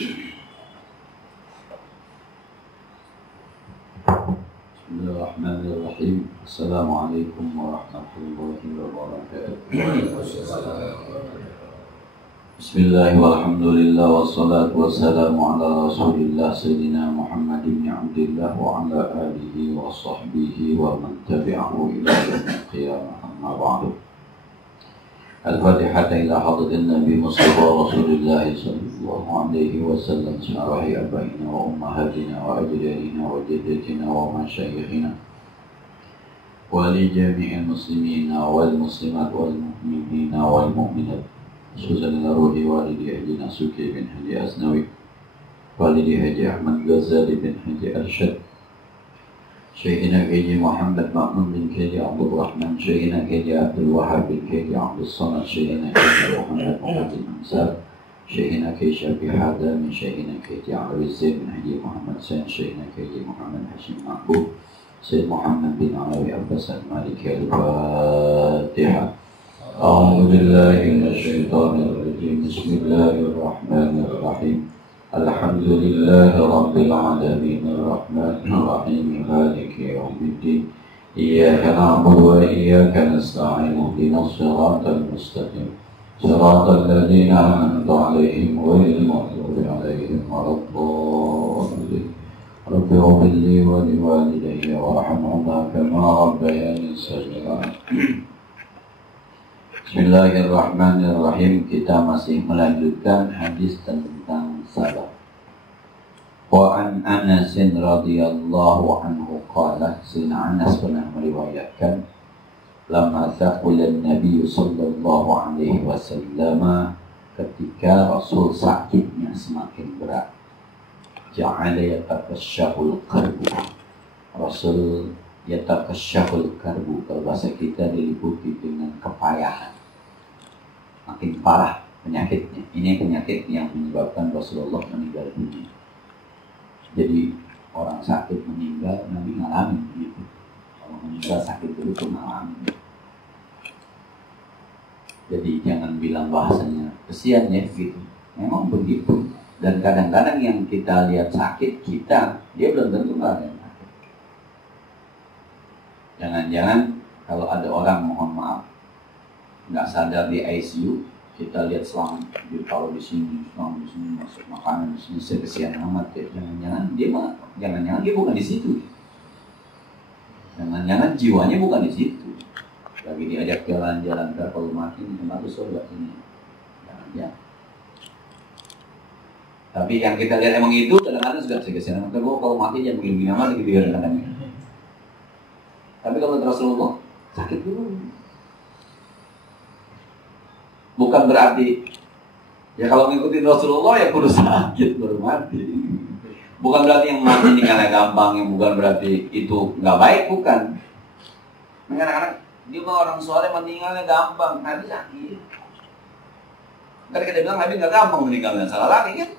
Bismillahirrahmanirrahim. Assalamualaikum warahmatullahi wabarakatuh. Bismillahirrahmanirrahim. Walhamdulillah wassalatu wassalamu ala Rasulillah Sayyidina Muhammad ibn Abdillah wa ala alihi wa sahbihi wa man tabi'ahu ila yaumil qiyamah. Amma ba'du. Al-Fatihah ila hadratin Nabi Mustafa Rasulullah sallallahu alaihi wasallam syarahi abaina wa ummahatina wa ajdadina wa jaddatina wa masyayikhina wa li jami'il muslimina wal muslimat wal mu'minina wal mu'minat khususan ila ruhi walidi Haji Nasuki bin Haji Asnawi walidi Haji Ahmad Ghazali bin Haji Arsyad Syekhina Haji Muhammad Ma'mun bin Haji Abdul Rahman, Syekhina Haji Abdul Wahab bin Haji Abdul Samad, Syekhina Haji Muhammad Muhammad Ansar, Syekhina Haji Syafi Hadam, Syekhina Haji Alawi Zain bin Haji Muhammad Sain, Syekhina Haji Muhammad Hashim Ma'bub, Syed Muhammad bin Alawi Abbas Al-Maliki Al-Fatihah. A'udzu billahi minasyaitonir rajim. Bismillahirrahmanirrahim. Alhamdulillahi Rabbil Alamin Ar-Rahmanir Rahim Maliki Yawmiddin Iyyaka na'budu wa iyyaka nasta'in ihdinas siratal mustaqim siratal ladzina an'amta 'alaihim ghairil maghdubi 'alaihim waladdallin Rabbi ighfir li wa liwalidayya warhamhuma kama rabbayani shaghira. Bismillahirrahmanirrahim. Kita masih melanjutkan hadis tentang sabar. Wa an Anas radhiyallahu anhu qala, Sayyidina Anas pernah meriwayatkan, lama thaqulan Nabi sallallahu alaihi wasallam, ketika Rasul sakitnya semakin berat, ja'ala yatakashshahul qarbu. Rasul yatakashshahul qarbu, kalau bahasa kita diliputi dengan kepayahan, makin parah penyakitnya. Ini penyakit yang menyebabkan Rasulullah meninggal dunia. Jadi orang sakit meninggal, Nabi ngalamin begitu. Kalau meninggal sakit dulu tuh ngalamin. Jadi jangan bilang bahasanya kesian ya gitu. Memang begitu. Dan kadang-kadang yang kita lihat sakit kita, dia belum tentu ngalamin sakit. Jangan-jangan kalau ada orang, mohon maaf, nggak sadar di ICU, kita lihat selama kalau di sini masuk makanan di sini, kesian amat ya. Jangan-jangan dia bukan di situ. Jangan-jangan jiwanya bukan di situ. Lagi diajak jalan-jalan ke kalau mati di tempat surga ini. Jangan-jangan. Tapi yang kita lihat emang itu kadang-kadang sudah kesian amat. Kalau mati jangan begini-begini amat gitu kadang-kadang. Tapi kalau Rasulullah sakit dulu. Bukan berarti ya kalau ngikutin Rasulullah ya kudu sakit baru mati. Bukan berarti yang mati meninggalnya gampang, yang bukan berarti itu nggak baik, bukan. Kadang-kadang dia mah orang soleh meninggalnya gampang, Nabi sakit. Kan kita bilang Nabi nggak gampang meninggalnya, salah lagi kan?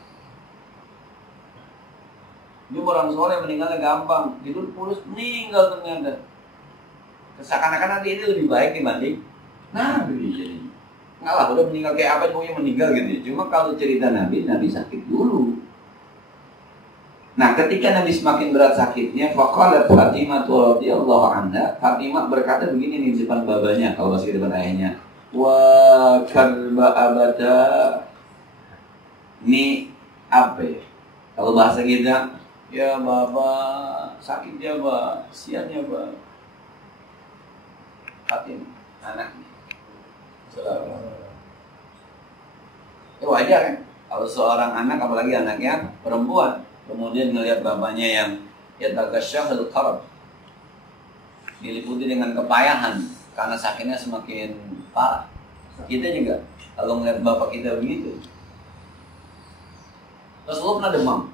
Dia orang soleh meninggalnya gampang, tidur pulas meninggal ternyata. Seakan-akan nanti ini lebih baik dibanding Nabi jadi. Nggak lah, udah meninggal kayak apa, pokoknya meninggal gitu. Cuma kalau cerita Nabi sakit dulu. Nah, ketika Nabi semakin berat sakitnya, faqalat Fatimah radhiyallahu anha, Fatimah berkata begini nih di depan babanya, kalau masih di depan ayahnya, wa kalba abada. Ini apa ya? Kalau bahasa kita, ya bapak sakit ya bapak, sian ya bapak. Fatimah, anaknya. Ya wajar kan, kalau seorang anak, apalagi anaknya perempuan, kemudian melihat bapaknya yang yatakashshahul qarb, diliputi dengan kepayahan karena sakitnya semakin parah. Kita juga kalau melihat bapak kita begitu. Rasulullah pernah demam.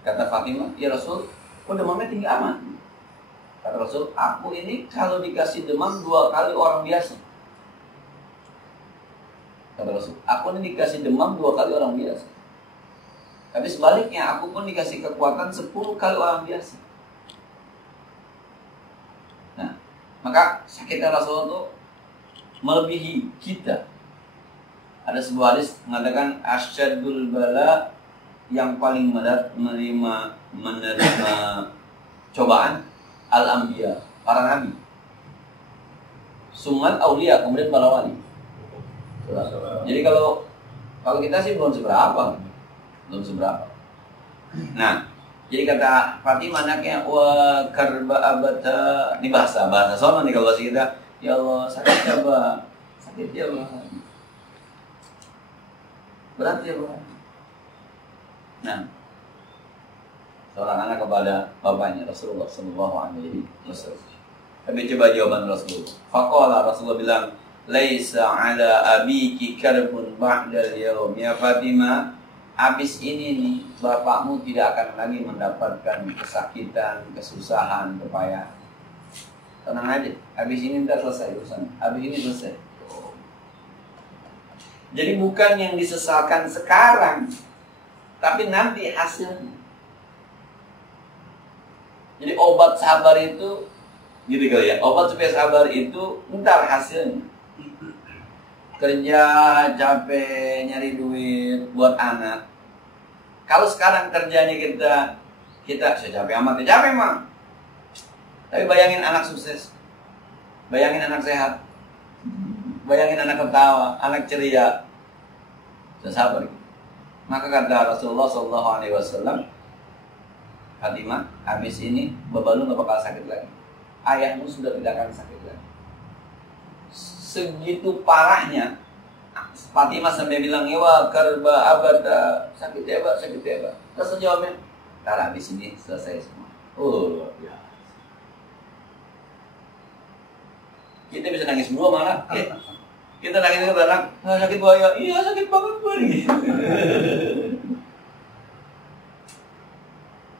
Kata Fatimah, ya Rasul, kok demamnya tinggi amat? Kata Rasul, aku ini kalau dikasih demam 2 kali orang biasa. Kata Rasul, aku ini dikasih demam 2 kali orang biasa. Tapi sebaliknya, aku pun dikasih kekuatan 10 kali orang biasa. Nah, maka sakitnya Rasulullah itu melebihi kita. Ada sebuah hadis mengatakan asyadul bala, yang paling menerima cobaan al-anbiya, para nabi. Summan aulia, kemudian para wali. Jadi kalau kita sih belum seberapa. Nah, jadi kata Fatimah anaknya, wa karba abata, ini bahasa sono nih kalau bahasa kita, ya Allah sakit ya Pak, sakit ya Allah, berat ya Pak. Nah, seorang anak kepada bapaknya Rasulullah Sallallahu Alaihi Wasallam. Tapi coba jawaban Rasulullah. Faqala, Rasulullah bilang, laisa ala abiki karbun ba'dal yaum. Ya Fatimah, habis ini nih bapakmu tidak akan lagi mendapatkan kesakitan, kesusahan, kepayahan. Tenang aja, habis ini ntar selesai urusan. Habis ini selesai. Jadi bukan yang disesalkan sekarang, tapi nanti hasilnya. Jadi obat sabar itu, gitu kali ya, obat supaya sabar itu ntar hasilnya. Kerja capek nyari duit buat anak. Kalau sekarang kerjanya kita saya capek amat, ya capek emang. Tapi bayangin anak sukses, bayangin anak sehat, bayangin anak ketawa, anak ceria, saya sabar. Maka kata Rasulullah SAW, Fatimah, habis ini bapak lu gak bakal sakit lagi. Ayahmu sudah tidak akan sakit lagi. Segitu parahnya Fatimah sampai bilang, ya karba abada, sakit ya Pak, sakit ya Pak. Terus jawabnya, ntar habis ini selesai semua. Oh luar biasa. Kita bisa nangis berdua malah. Kita nangis ke anak, sakit buaya, iya sakit banget gue nih.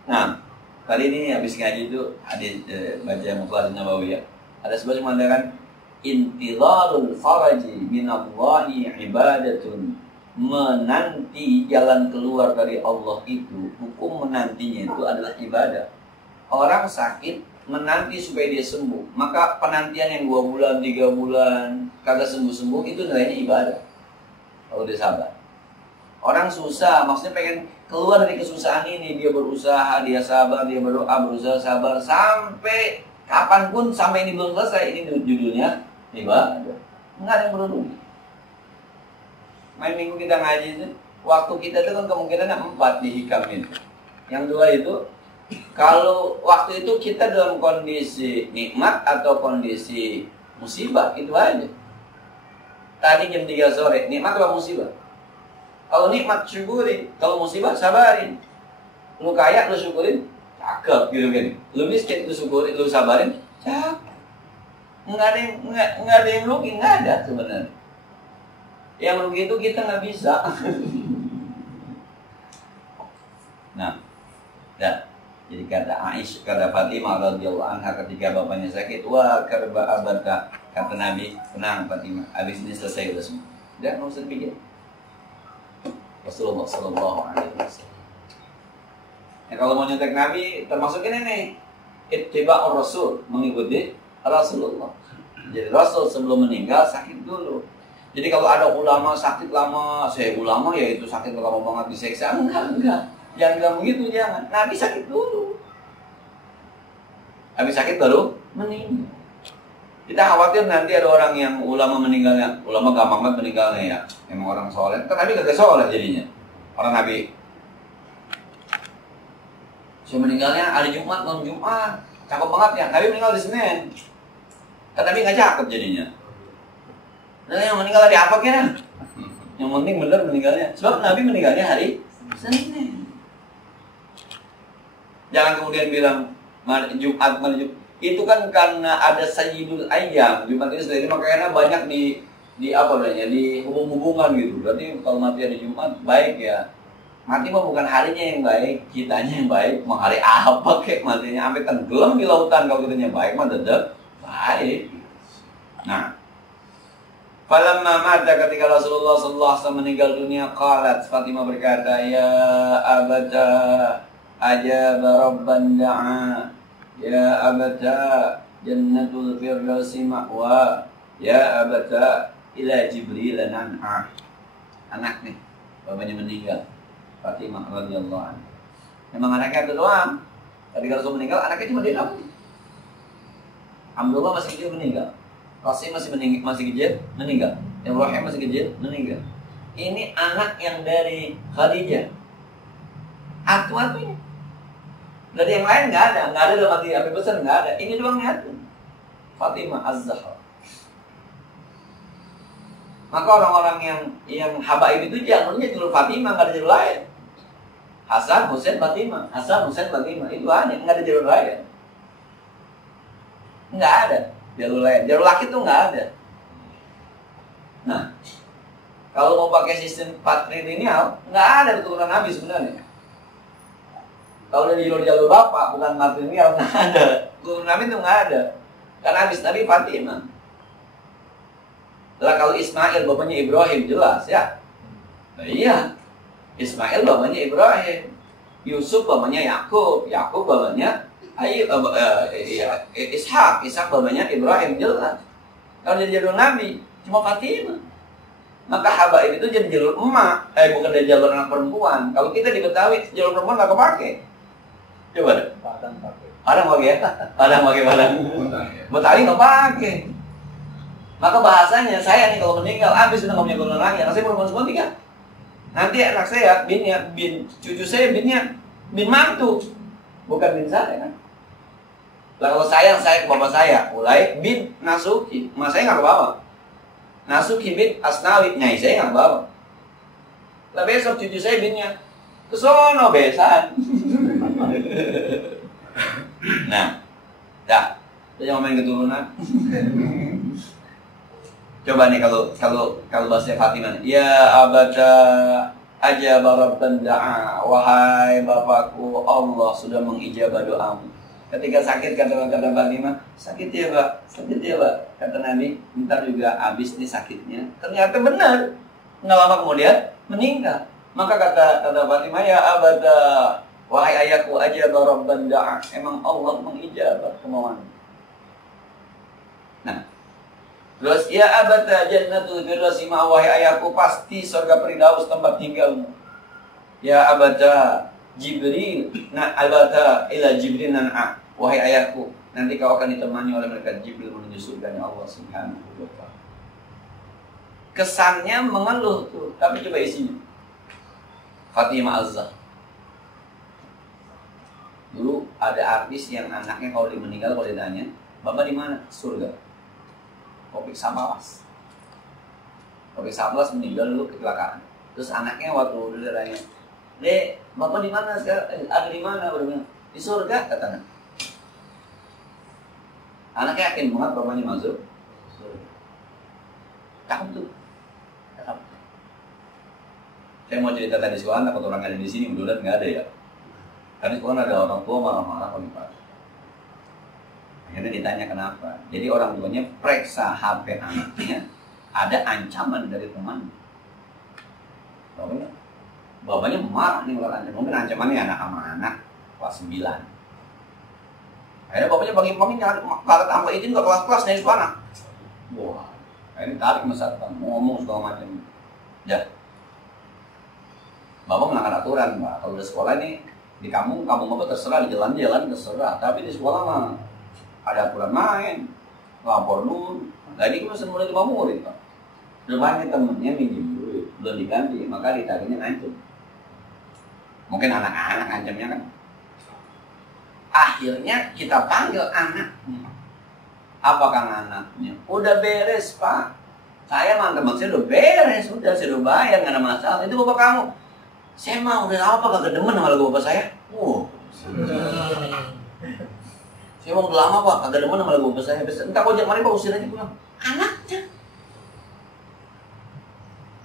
Nah, kali ini habis ngaji itu hadis baca Muqaddimah Nabawi ya. Ada sebuah yang mengatakan intidharul faraji minallahi ibadatun. Menanti jalan keluar dari Allah itu, hukum menantinya itu adalah ibadah. Orang sakit menanti supaya dia sembuh, maka penantian yang 2 bulan, 3 bulan kagak sembuh-sembuh itu nilainya ibadah. Kalau dia sabar. Orang susah, maksudnya pengen keluar dari kesusahan ini, dia berusaha, dia sabar, dia berdoa, berusaha sabar sampai kapanpun, sampai ini belum selesai. Ini judulnya ibadah. Enggak ada yang beruntung. Main minggu kita ngaji itu, waktu kita itu kan kemungkinannya 4 di hikam itu. Yang 2 itu, kalau waktu itu kita dalam kondisi nikmat atau kondisi musibah, itu aja. Tadi jam 3 sore, nikmat atau musibah? Kalau nikmat syukuri, kalau musibah sabarin. Lu kaya, lu syukurin, cakep gitu kan. Lu miskin, lu syukurin, lu sabarin, cakep. Nggak ada yang rugi, nggak ada sebenarnya. Yang rugi itu kita nggak bisa. Nah, jadi kata Aisyah, kata Fatimah radhiyallahu anha ketika bapaknya sakit, wah karba abata, kata Nabi, tenang Fatimah, habis ini selesai udah semua. Udah nggak usah dipikir. Rasulullah Sallallahu Alaihi Wasallam. Ya, kalau mau nyontek Nabi, termasuk ini nih, ittiba'ur Rasul, mengikuti Rasulullah. Jadi Rasul sebelum meninggal sakit dulu. Jadi kalau ada ulama sakit lama, saya ulama ya itu sakit lama banget diseksa, enggak. Jangan begitu, jangan. Nabi sakit dulu. Habis sakit baru meninggal. Kita khawatir nanti ada orang yang ulama meninggalnya, ulama gampang banget meninggalnya ya. Emang orang soleh, kan Nabi kagak soleh jadinya. Orang Nabi, saya meninggalnya hari Jumat, non Jumat, cakep banget ya. Nabi meninggal di Senin, kan Nabi nggak cakep jadinya. Nah yang meninggal hari apa kira? Yang penting benar meninggalnya. Sebab Nabi meninggalnya hari Senin. Jangan kemudian bilang Jumat. Itu kan karena ada sayyidul ayyam. Jumat ini sendiri makanya banyak di apa namanya, di hubung-hubungan gitu. Berarti kalau mati hari Jumat baik ya. Mati mah bukan harinya yang baik, kitanya yang baik. Mau hari apa kek matinya sampai tenggelam di lautan, kalau kitanya baik mah tetap baik. Nah, falamma mata, ketika Rasulullah sallallahu alaihi wasallam meninggal dunia, qalat, Fatimah berkata, ya abata ajaba rabban da'a, ya abata jannatul firdausi ma'wa, ya abata ila Jibril nan'a. anak nih, bapaknya meninggal, Fatimah radhiyallahu anha. Memang anaknya itu doang. Ketika Rasul meninggal, anaknya cuma dia doang. Abdullah masih kecil meninggal, Qasim masih kecil meninggal, Ibrahim masih kecil meninggal. Ini anak yang dari Khadijah, atu-atunya. Dari yang lain nggak ada dalam hati Habib besar, nggak ada. Ini doang atu, Fatimah Az-Zahra. Maka orang-orang yang habaib itu jalurnya jalur Fatimah, nggak ada jalur lain. Hasan, Husain, Fatimah, Hasan, Husain, Fatimah, itu aja, nggak ada jalur lain. Nggak ada jalur lain. Jalur laki itu nggak ada. Nah, kalau mau pakai sistem patrilineal, nggak ada keturunan Nabi sebenarnya. Kalau dari jalur bapak, bukan matrilineal, nggak ada. Keturunan Nabi itu nggak ada. Karena habis Nabi Fatimah. Lah kalau Ismail bapaknya Ibrahim, jelas ya. Nah, iya, Ismail bapaknya Ibrahim, Yusuf bapaknya Yakub, Yakub bapaknya Ishak bapaknya Ibrahim, jelas. Kalau jadi jalur Nabi cuma Fatimah. Maka habaib itu jadi jalur emak, bukan dari jalur anak perempuan. Kalau kita di Betawi jalur perempuan nggak kepake. Coba deh. Padang pakai. Betawi nggak pakai. Maka bahasanya saya nih kalau meninggal habis sudah nggak punya keturunan lagi. Anak saya perempuan semua 3. Nanti anak saya cucu saya bin mantu, bukan bin saya kan. Lah kalau saya ke bapak saya, mulai bin Nasuki, mas saya nggak ke bawah. Nasuki bin Asnawi, nyai saya nggak ke bawah. Lah besok cucu saya binnya kesono besan. Nah, dah, saya ngomongin keturunan. Coba nih kalau bahasa Fatimah, ya abada aja barabban da'a, wahai bapakku, Allah sudah mengijabah doamu. Ketika sakit kata Fatimah, sakit ya Pak, kata Nabi, ntar juga habis nih sakitnya. Ternyata benar, nggak lama kemudian meninggal. Maka kata Fatimah, ya abada, wahai ayahku aja barabban da'a, emang Allah mengijabah kemauan. Nah, terus ya abata jannatul firdausi ma, wahai ayahku pasti surga Firdaus tempat tinggalmu. Ya abata Jibril, abata ila Jibril nan'a, wahai ayahku nanti kau akan ditemani oleh malaikat Jibril menuju surganya Allah Subhanahu wa ta'ala. Kesannya mengeluh tuh, tapi coba isinya. Fatimah Az-Zahra. Dulu ada artis yang anaknya kalau dia meninggal, kalau ditanya, "Bapak di mana?" "Surga." Topik Sabalas meninggal dulu kecelakaan. Terus anaknya waktu udah tanya, "Dek, Bapak di mana sekarang? Ada di mana?" Baru bilang, "Di surga," katanya. Anaknya yakin banget bapaknya masuk surga. Cakep tuh. Cakep. Saya mau cerita tadi sekolah, takut orang ada di sini, mudah-mudahan nggak ada ya. Karena sekolah ada orang tua marah-marah kalau dipakai. Akhirnya ditanya kenapa. Jadi orang tuanya periksa HP anaknya, ada ancaman dari teman. Bapaknya marah nih kalau ancaman. Mungkin ancamannya anak sama anak kelas 9. Akhirnya bapaknya pagi-pagi nyari kalau tanpa izin ke kelas-kelas dari sekolah. Wah, akhirnya tarik Mas Satpam, ngomong segala macam. Ya, Bapak melanggar aturan, Pak. Kalau udah sekolah ini di kamu Bapak terserah, di jalan terserah. Tapi di sekolah mah ada aturan main, lapor dulu. Nah ini kan mulai 5 murid Pak. Rumahnya temennya minjem duit, belum diganti, maka ditariknya ngancem. Mungkin anak-anak ngancemnya kan. Akhirnya kita panggil anaknya. Apakah anaknya? Udah beres Pak. Saya mah teman saya udah beres, saya udah bayar, nggak ada masalah. Itu bapak kamu. Saya mah udah lama Pak kagak demen sama lagu bapak saya. Saya mau udah lama Pak, kagak demen sama lagu bapak saya. Entah kok jangan Pak usir aja pulang. Anaknya.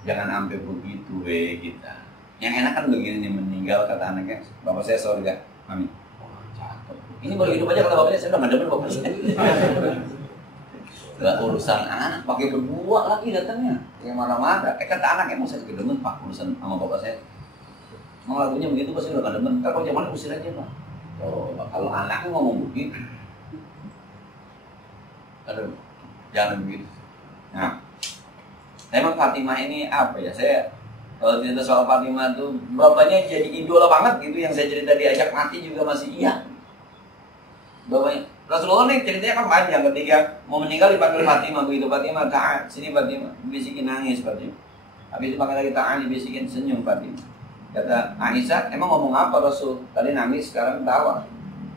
Jangan sampai begitu kita. Yang enak kan begini nih, meninggal kata anaknya, bapak saya surga. Mami. Oh, cakep. Ini baru hidup aja kata bapaknya, saya udah nggak demen bapak saya. Gak urusan anak, pakai berdua lagi datangnya. Yang marah-marah. Kata anaknya, mau saya kagak demen Pak urusan sama bapak saya. Mau lagunya begitu pasti udah gak demen. Kalau zaman usir aja Pak. Oh, kalau anaknya ngomong begitu, aduh, jangan begitu. Nah, memang Fatimah ini apa ya? Saya Kalau cerita soal Fatimah tuh, bapaknya jadi idola banget gitu. Yang saya cerita diajak mati juga masih iya. Bapaknya Rasulullah nih ceritanya kan panjang. Ketika mau meninggal dipanggil Fatimah begitu. Fatimah, ta'al, sini Fatimah. Bisikin nangis Fatimah. Habis itu panggil lagi ta'al, dibisikin senyum Fatimah. Kata Aisyah, emang ngomong apa Rasul? Tadi nangis, sekarang tawa.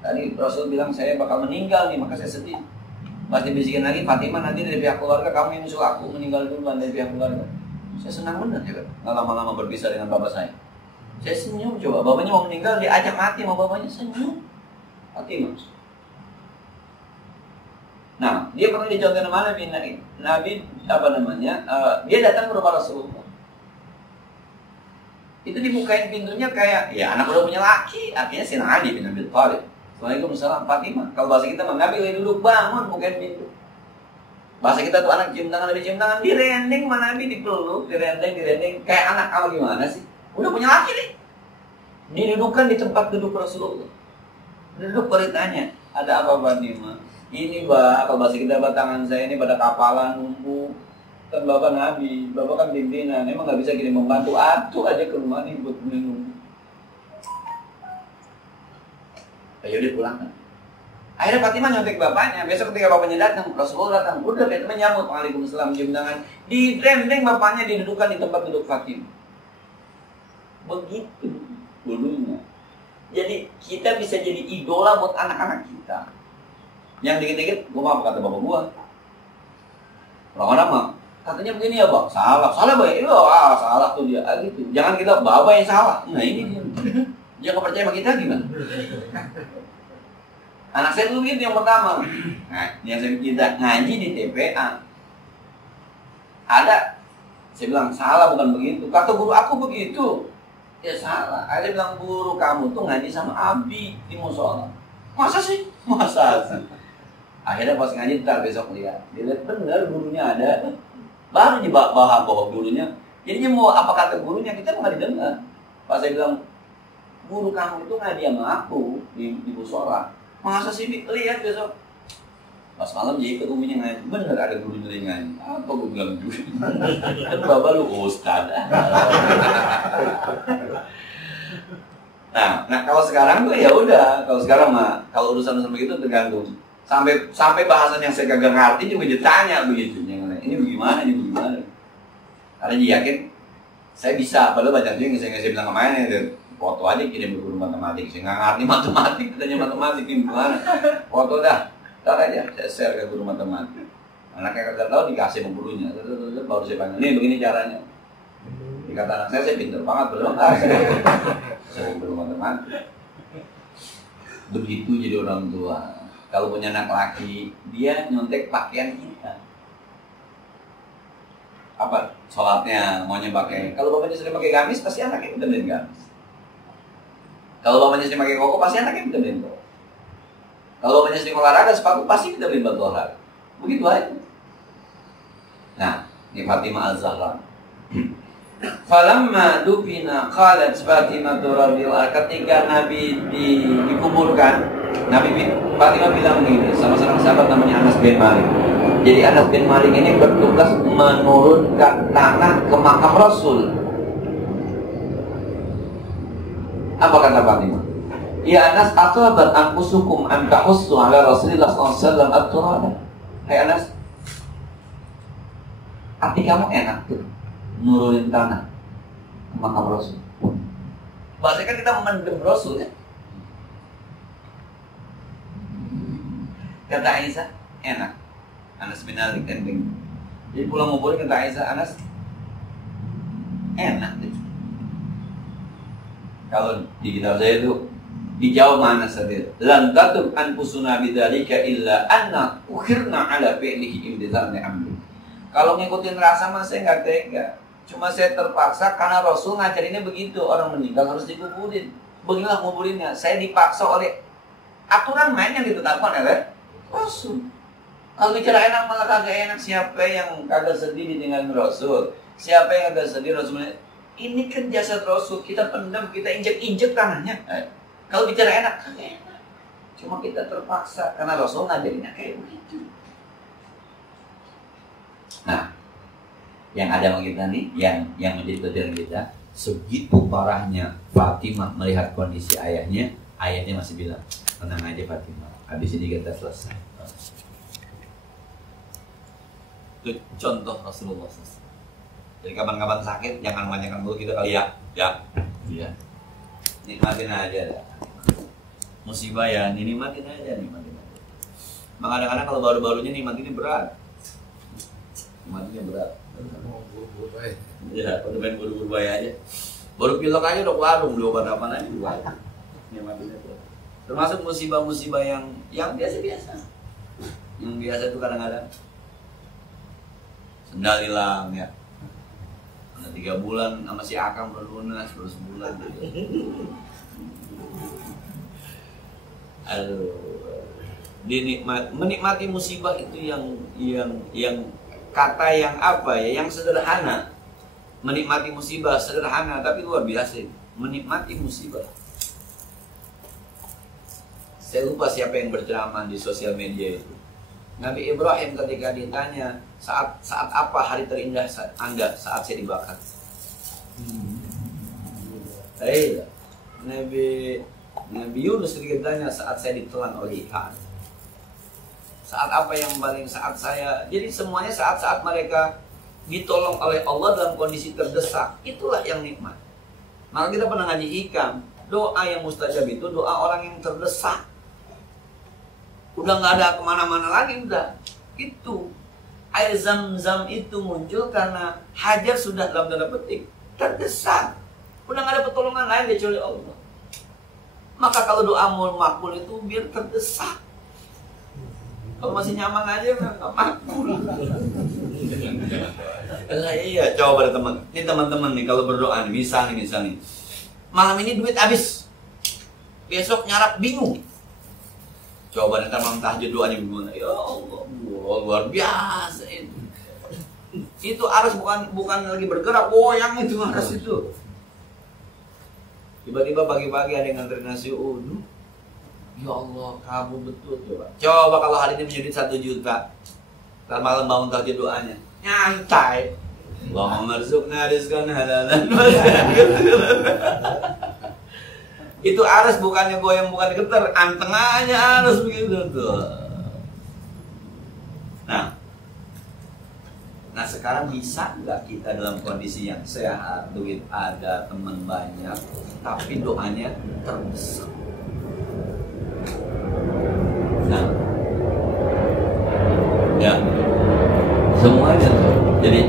Tadi Rasul bilang saya bakal meninggal nih, maka saya sedih. Pas dibisikin lagi, Fatimah nanti dari pihak keluarga kamu yang nyusul aku meninggal duluan dari pihak keluarga. Saya senang benar ya kan, nggak lama-lama berpisah dengan bapak saya. Saya senyum coba, bapaknya mau meninggal diajak mati sama bapaknya, senyum. Fatimah. Nah, dia pernah dicontohin mana Nabi apa namanya? Dia datang ke rumah Rasulullah. Itu dibukain pintunya kayak, ya anak udah punya laki, artinya si Ali bin Abi Thalib. Waalaikumsalam Fatimah. Kalau bahasa kita Nabi lagi duduk bangun bukain pintu. Bahasa kita tuh anak cium tangan, lebih cium tangan, direndeng mana Nabi dipeluk, direndeng kayak anak kamu gimana sih? Udah punya laki nih. Didudukkan di tempat duduk Rasulullah. Duduk beritanya, ada apa Fatimah? Ini kalau bahasa kita tangan saya ini pada kapalan numpuk. Kan bapak Nabi, bapak kan pimpinan, emang nggak bisa kirim membantu, atuh aja ke rumah nih buat minum. Ayo dipulangkan. Akhirnya Fatimah nyontek bapaknya. Besok ketika bapaknya datang, Rasulullah datang. Udah Fatimah nyambut, waalaikumsalam, cium tangan. Direndeng bapaknya, didudukkan di tempat duduk Fatimah. Begitu dulunya. Jadi kita bisa jadi idola buat anak-anak kita. Yang dikit-dikit, gua mau apa kata bapak gua? Orang-orang mah katanya begini ya bang, salah bang, iya salah tuh dia, gitu. Jangan kita bapak yang salah. Nah ini dia. Jangan percaya sama kita gimana? Anak saya dulu gitu yang pertama. Nah, yang saya kita ngaji di TPA. Ada, saya bilang salah bukan begitu. Kata guru aku begitu. Ya salah. Ada bilang guru kamu tuh ngaji sama Abi di musola. Masa sih? Akhirnya pas ngaji ntar besok lihat. Dilihat benar gurunya ada. Baru dibahas bahwa gurunya. Jadinya mau apa kata gurunya kita nggak didengar. Pas saya bilang guru kamu itu ngaji sama aku di musola. Masa sih lihat besok. Pas malam jadi ikut uminya ngaji. Bener ada guru dari ngaji. Apa gue bilang juga. Kan bapak lu ustad. Nah kalau sekarang tuh ya udah. Kalau sekarang mah kalau urusan begitu tergantung. Sampai bahasan yang saya kagak ngerti juga ditanya begitu. Ini bagaimana, ini bagaimana. Karena dia yakin saya bisa. Padahal banyak juga yang saya bilang kemana ya. Foto aja kirim ke guru matematik. Saya nggak ngerti matematik, katanya matematik gimana. Foto dah, ntar aja saya share ke guru matematik. Anaknya kagak tahu dikasih sama gurunya. Baru saya panggil, nih begini caranya. Dikata anak saya pintar banget belum. Saya guru matematik. Begitu jadi orang tua. Kalau punya anak laki, dia nyontek pakaian kita. Apa? Sholatnya maunya pakai. Kalau bapaknya sering pakai gamis, pasti anaknya minta beliin gamis. Kalau bapaknya sering pakai koko, pasti anaknya minta beliin koko. Kalau bapaknya sering olahraga sepatu, pasti minta beliin batu olahraga. Begitu aja. Nah, ini Fatimah Az-Zahra. Falamma dufina qalat Fatimah radhiyallahu ketika Nabi dikuburkan, Fatimah bilang begini sama seorang sahabat namanya Anas bin Malik. Jadi Anas bin Malik ini bertugas menurunkan tanah ke makam Rasul. Apa kata Fatimah? Ya Anas, atabat anfusukum an tahussu ala Rasulillah sallallahu alaihi wasallam at-turada. Hai Anas, hati kamu enak tuh nurunin tanah ke makam Rasul. Bahasa kan kita mendem Rasul ya. Kata Aisyah, enak. Anas bin Malik ending. Jadi pulang nguburin kata Aisyah, Anas enak deh. Kalau di kitab saya itu dijawab mana sadir. Lan tatub anfusuna bidzalika illa anna ukhirna ala fi'lihi imtithalni amri. Kalau ngikutin rasa mah saya enggak tega. Cuma saya terpaksa karena Rasul ngajarinnya begitu, orang meninggal harus dikuburin. Beginilah kuburinnya. Saya dipaksa oleh aturan main yang ditetapkan oleh Rasul. Kalau bicara enak malah kagak enak. Siapa yang kagak sedih dengan Rasul? Siapa yang kagak sedih Rasul? Ini kan jasad Rasul, kita pendam, kita injek-injek tanahnya. Kalau bicara enak, kagak enak. Cuma kita terpaksa karena Rasul ngajarinnya kayak begitu. Nah, yang ada sama kita nih, yang menjadi pelajaran kita, segitu parahnya Fatimah melihat kondisi ayahnya masih bilang, tenang aja Fatimah, habis ini kita selesai. Itu contoh Rasulullah SAW. Jadi kapan-kapan sakit jangan manjakan dulu kita kali ya. Nikmatin aja ya. Musibah ya, nikmatin aja. Maka kadang-kadang kalau baru-barunya nikmatinnya berat. Nikmatinnya berat. Ya, udah main buru-buru bayar aja. Baru pilek aja udah warung, udah obat apa aja juga. Nikmatinnya berat. Termasuk musibah-musibah yang biasa-biasa. Yang biasa itu kadang-kadang sendal hilang ya. 3 bulan sama si Akang baru lunas, baru sebulan gitu. Aduh, menikmati musibah itu yang kata yang apa ya, yang sederhana. Menikmati musibah sederhana tapi luar biasa. Menikmati musibah. Saya lupa siapa yang berceramah di sosial media itu. Nabi Ibrahim ketika ditanya saat apa hari terindah Anda saat saya dibakar. Nabi Yunus ketika ditanya saat saya ditelan oleh ikan. Saat apa yang paling saat saya. Jadi semuanya saat-saat mereka ditolong oleh Allah dalam kondisi terdesak, itulah yang nikmat. Maka kita pernah ngaji hikam, doa yang mustajab itu doa orang yang terdesak. Udah nggak ada kemana-mana lagi, udah itu air zam-zam itu muncul karena Hajar sudah dalam tanda petik terdesak, udah nggak ada pertolongan lain kecuali Allah. Maka kalau doa mau makbul itu biar terdesak. Kalau masih nyaman aja nggak makbul. Iya, coba pada teman. Ini teman-teman nih kalau berdoa nih, misal nih, malam ini duit habis, besok nyarap bingung. Coba nanti malam tahajud doanya gimana? Ya Allah, luar biasa itu. Itu aras bukan lagi bergerak, goyang itu aras itu. Tiba-tiba pagi-pagi ada yang nganterin nasi uduk. Ya Allah, kamu betul coba. Coba kalau hari ini menyudit 1 juta, ntar malam bangun tahajud doanya, nyantai. Allahumma rzuqna rizqan halalan. Itu aras bukannya goyang, bukan getar, anteng aja aras begitu tuh. Nah sekarang bisa nggak kita dalam kondisi yang sehat, duit ada, teman banyak, tapi doanya terdesak? Nah, ya semuanya tuh. Jadi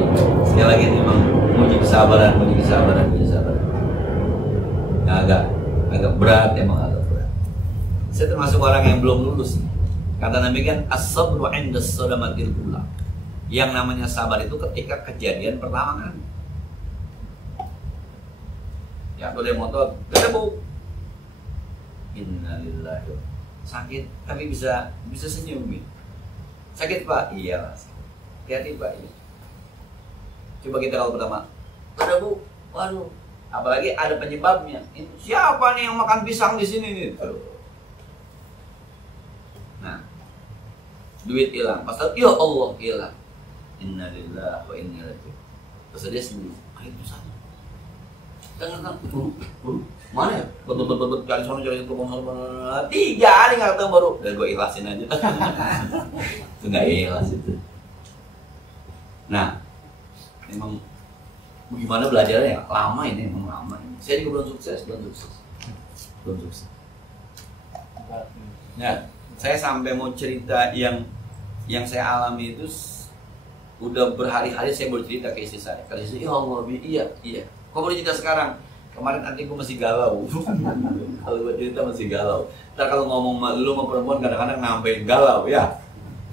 sekali lagi memang muji kesabaran. Agak berat, emang agak berat. Saya termasuk orang yang belum lulus. Kata Nabi kan, as-sabru 'inda as-sadamatil ula. Yang namanya sabar itu ketika kejadian pertama kan. Ya, ada motor, gak ada bau. Innalillahi. Sakit, tapi bisa senyum. Sakit Pak? Iya Mas. Hati-hati Pak. Iya. Coba kita kalau pertama, gak ada bau. Waduh. Apalagi ada penyebabnya. Siapa nih yang makan pisang di sini nih? Nah, duit hilang. Pasal ya Allah hilang. Innalillahi wa inna ilaihi raji'un. Terus dia sendiri. Ayo sana. Jangan mana ya? Betul cari sana cari itu 3 hari nggak ketemu baru. Dan gue ikhlasin aja. Itu nggak ikhlas itu. Nah, memang gimana belajarnya ya? Lama ini, emang lama ini. Saya juga belum sukses. Nah, saya sampai mau cerita yang saya alami itu udah berhari-hari saya baru cerita ke istri saya. Kalau istri, ya Allah, iya. Kok baru cerita sekarang? Kemarin nanti gue masih galau. Kalau gue cerita masih galau. Ntar kalau ngomong lu sama perempuan kadang-kadang nambahin galau ya.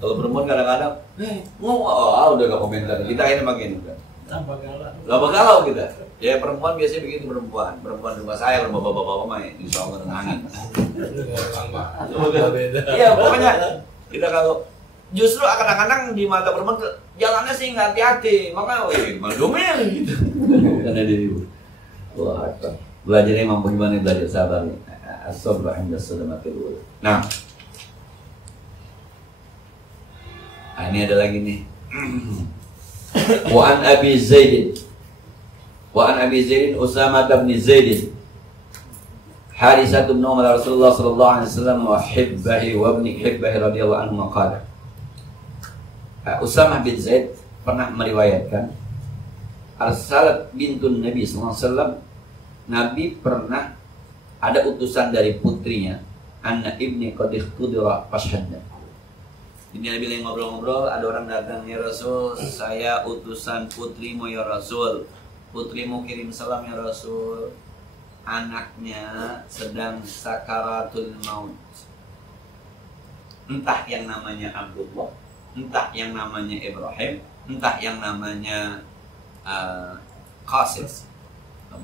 Kalau perempuan kadang-kadang, udah gak komentar. Kita akhirnya makin udah. Lama galau kita. Ya perempuan biasanya begitu perempuan rumah saya, rumah bapak-bapak mah insya Allah nangis. Iya pokoknya kita kalau justru kadang-kadang di mata perempuan jalannya sih nggak hati-hati, makanya domel gitu. Karena dia wah belajarnya mampu gimana belajar sabar. As-sabru 'inda as-sadamatil ula. Nah, ini ada lagi nih. Wa an Abi Zaid Wa an Abi Zaid Usamah bin Zaid Harithah bin Umar Rasulullah sallallahu alaihi wasallam wa hibbahi wa ibni hibbahi radhiyallahu anhu qala. Usamah bin Zaid pernah meriwayatkan Arsalat bintun Nabi sallallahu alaihi wasallam, Nabi pernah ada utusan dari putrinya, anna ibni qad ikhtudira fashhadna. Ini Nabi lagi ngobrol-ngobrol, ada orang datang, ya Rasul, saya utusan putrimu ya Rasul. Putrimu kirim salam ya Rasul. Anaknya sedang sakaratul maut. Entah yang namanya Abdullah, entah yang namanya Ibrahim, entah yang namanya Qasim.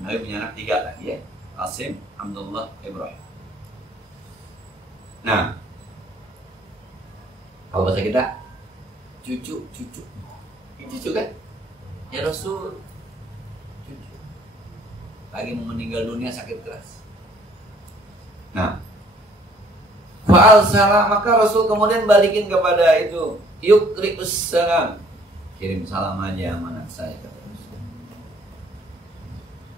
Nabi punya anak 3 lagi ya. Qasim, Abdullah, Ibrahim. Nah, kalau bahasa kita cucu. Ini cucu kan? Ya Rasul, cucu. Lagi mau meninggal dunia sakit keras. Nah, fa'al salam, maka Rasul kemudian balikin kepada itu. Yukri'us salam. Kirim salam aja sama anak saya, kata Rasul.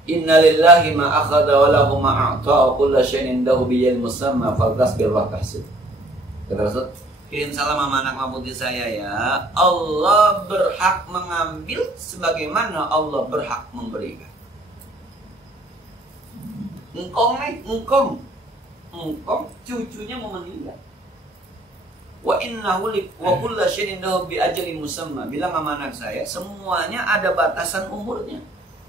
Inna lillahi ma akhadha wa lahu ma a'ta wa kulla syai'in indahu biyal musamma faltasbir wa tahsib. Kata Rasul, kirim salam sama anak putri saya ya. Allah berhak mengambil sebagaimana Allah berhak memberikan. Engkong cucunya mau meninggal. Wa innahu wa kullu syai'in indahu bi ajalin musamma. Bilang sama anak saya, semuanya ada batasan umurnya.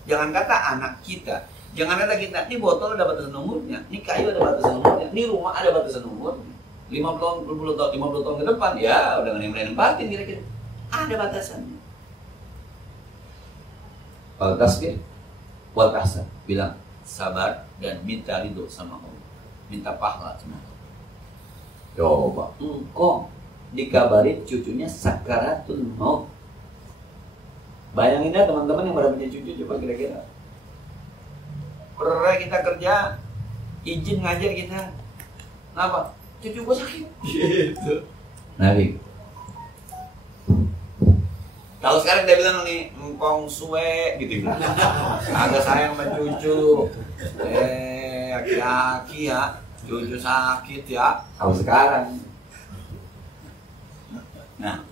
Jangan kata anak kita, jangan kata kita, ini botol ada batasan umurnya, ini kayu ada batasan umurnya, ini rumah ada batasan umurnya. 50 tahun ke depan ya udah nggak yang nempatin kira-kira. Ada batasannya. Wal tasbih wal tahsan, bilang sabar dan minta ridho sama Allah, minta pahala sama Allah. Coba engkau dikabarin cucunya sakaratul maut. Bayangin ya teman-teman yang pada punya cucu, coba kira-kira. Pernah kita kerja, izin ngajar kita, kenapa? Cucu gue sakit. Gitu. Nabi. Kalau sekarang dia bilang nih, engkong suwe gitu. Agak sayang sama cucu. Aki-aki ya, cucu sakit ya. Kalau sekarang. Nah.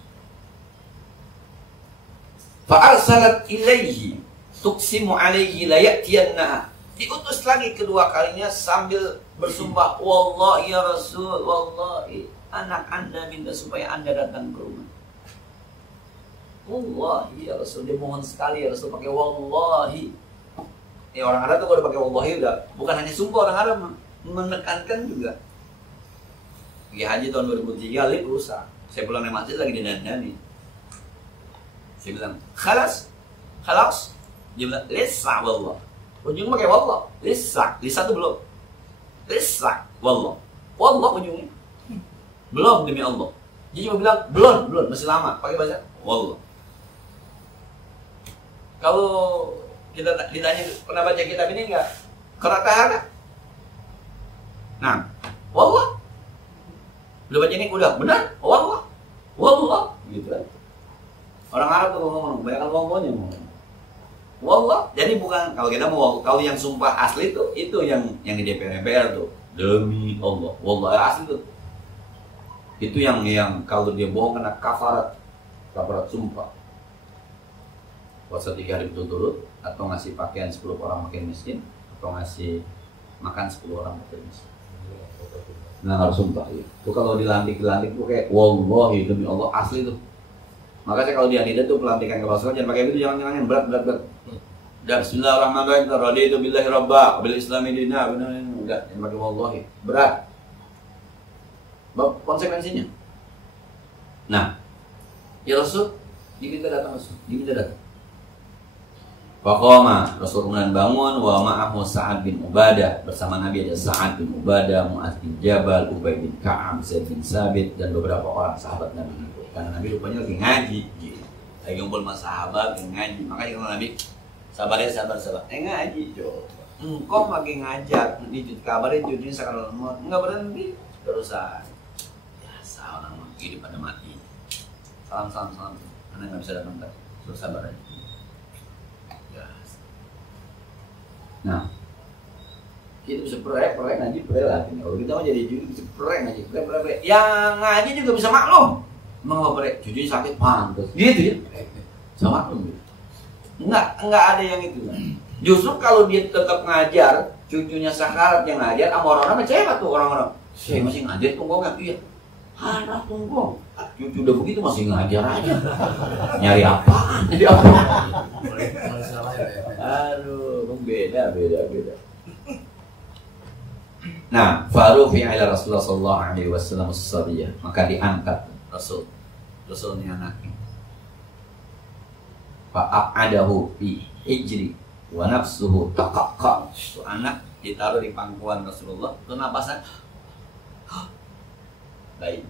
Fa'arsalat ilaihi tuqsimu alaihi la ya'tiyannaha. Diutus lagi kedua kalinya sambil bersumpah, wallahi ya Rasul, wallahi anak anda minta supaya anda datang ke rumah. Wallahi ya Rasul, dia mohon sekali ya Rasul pakai wallahi. Ya orang Arab tuh kalau pakai wallahi udah bukan hanya sumpah, orang Arab menekankan juga. Pergi haji tahun 2003 lagi berusaha. Saya pulang dari masjid lagi didandani. Saya bilang, khalas. Dia bilang, lisa wallah. Ujungnya pakai wallah. Lisa tuh belum. Lisa wallah. Wallah ujungnya. Belum demi Allah. Dia cuma bilang, belum, masih lama. Pakai bahasa wallah. Kalau kita ditanya, pernah baca kitab ini enggak? Keratahana. Nah, wallah. Udah baca ini, udah, benar? Wallah. Gitu kan. Orang Arab tuh ngomong, banyak wallahnya ngomong. Wallah, jadi bukan kalau kita mau, kalau yang sumpah asli itu yang di DPR tuh demi Allah, wallah asli tuh. Itu yang kalau dia bohong kena kafarat sumpah. Puasa 3 hari berturut-turut, atau ngasih pakaian 10 orang makin miskin, atau ngasih makan 10 orang makin miskin. Nah harus sumpah ya. Itu kalau dilantik tuh kayak wallahi demi Allah asli tuh. Makanya kalau di Hanidah tuh pelantikan kepala sekolah jangan pakai itu, jangan berat. Dan bismillahirrahmanirrahim, raditu billahi rabba bil islami dina, enggak, jangan pakai wallahi, berat. Konsekuensinya. Nah, ya Rasul diminta datang. Faqama, Rasul kemudian bangun, wa ma'ahu Sa'ad bin Ubadah, bersama Nabi ada Sa'ad bin Ubadah, Mu'adz bin Jabal, Ubay bin Ka'ab, Zaid bin Sabit, dan beberapa orang sahabat Nabi itu. Karena Nabi rupanya lagi ngaji, gitu. Lagi ngumpul sama sahabat, lagi ngaji. Makanya kalau Nabi sabar. Ngaji, coba. Engkau lagi ngajak, kabarin cucunya sekarang lemot, enggak berhenti, terusan. Biasa orang hidup pada mati. Salam. Karena nggak bisa datang, terus sabar aja. Nah, kita bisa prek ngaji lagi. Kalau kita mau jadi judi bisa prek ngaji. Yang ngaji juga bisa maklum. Emang apa prek? Cucunya sakit pantas. Gitu ya. Bisa maklum gitu. Enggak ada yang itu. Justru kalau dia tetap ngajar, cucunya sakarat yang ngajar, sama orang-orang kecewa tuh orang-orang. Saya masih ngajar tunggong kan? Iya. Anak tunggong. Cucu udah begitu masih ngajar aja. Nyari apaan? Jadi apa? Aduh, beda. Nah, farufi'a ila Rasulullah sallallahu alaihi wasallam as-sabiyah, maka diangkat Rasulnya anaknya. Fa'adahu fi hijri wa nafsuhu taqaqqa. Itu anak ditaruh di pangkuan Rasulullah, itu napasan baik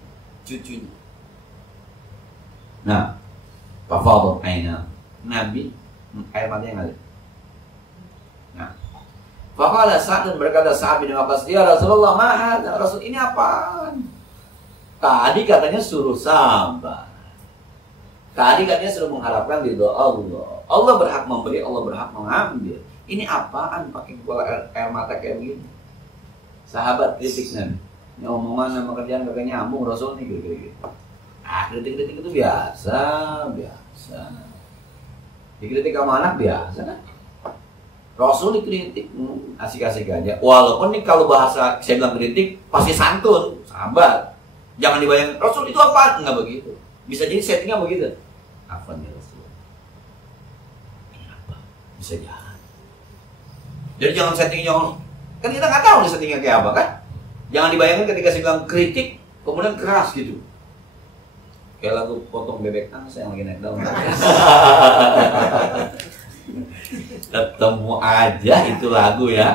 cucunya. Nah, fafadat aina Nabi air matanya ngalir. Nah, faqala Sa'd, berkata Sa'd bin Waqqas, ya Rasulullah, ma hadza? Rasul, ini apaan? Tadi katanya suruh sabar. Tadi katanya suruh mengharapkan ridho Allah. Allah berhak memberi, Allah berhak mengambil. Ini apaan pakai bola air mata kayak begini? Sahabat kritik Nabi. Ini omongan sama kerjaan kagak nyambung Rasul nih gitu. Kritik-kritik itu biasa. Dikritik sama anak biasa kan? Rasul dikritik, asik-asik aja. Walaupun nih kalau bahasa saya bilang kritik pasti santun, sahabat. Jangan dibayangkan Rasul itu apa? Enggak begitu. Bisa jadi settingnya begitu. Apa nih Rasul? Kenapa? Bisa jahat. Jadi jangan settingnya, kan kita nggak tahu nih settingnya kayak apa kan? Jangan dibayangkan ketika saya bilang kritik kemudian keras gitu. Kayak lagu potong bebek saya yang lagi naik daun. Ketemu aja itu lagu ya.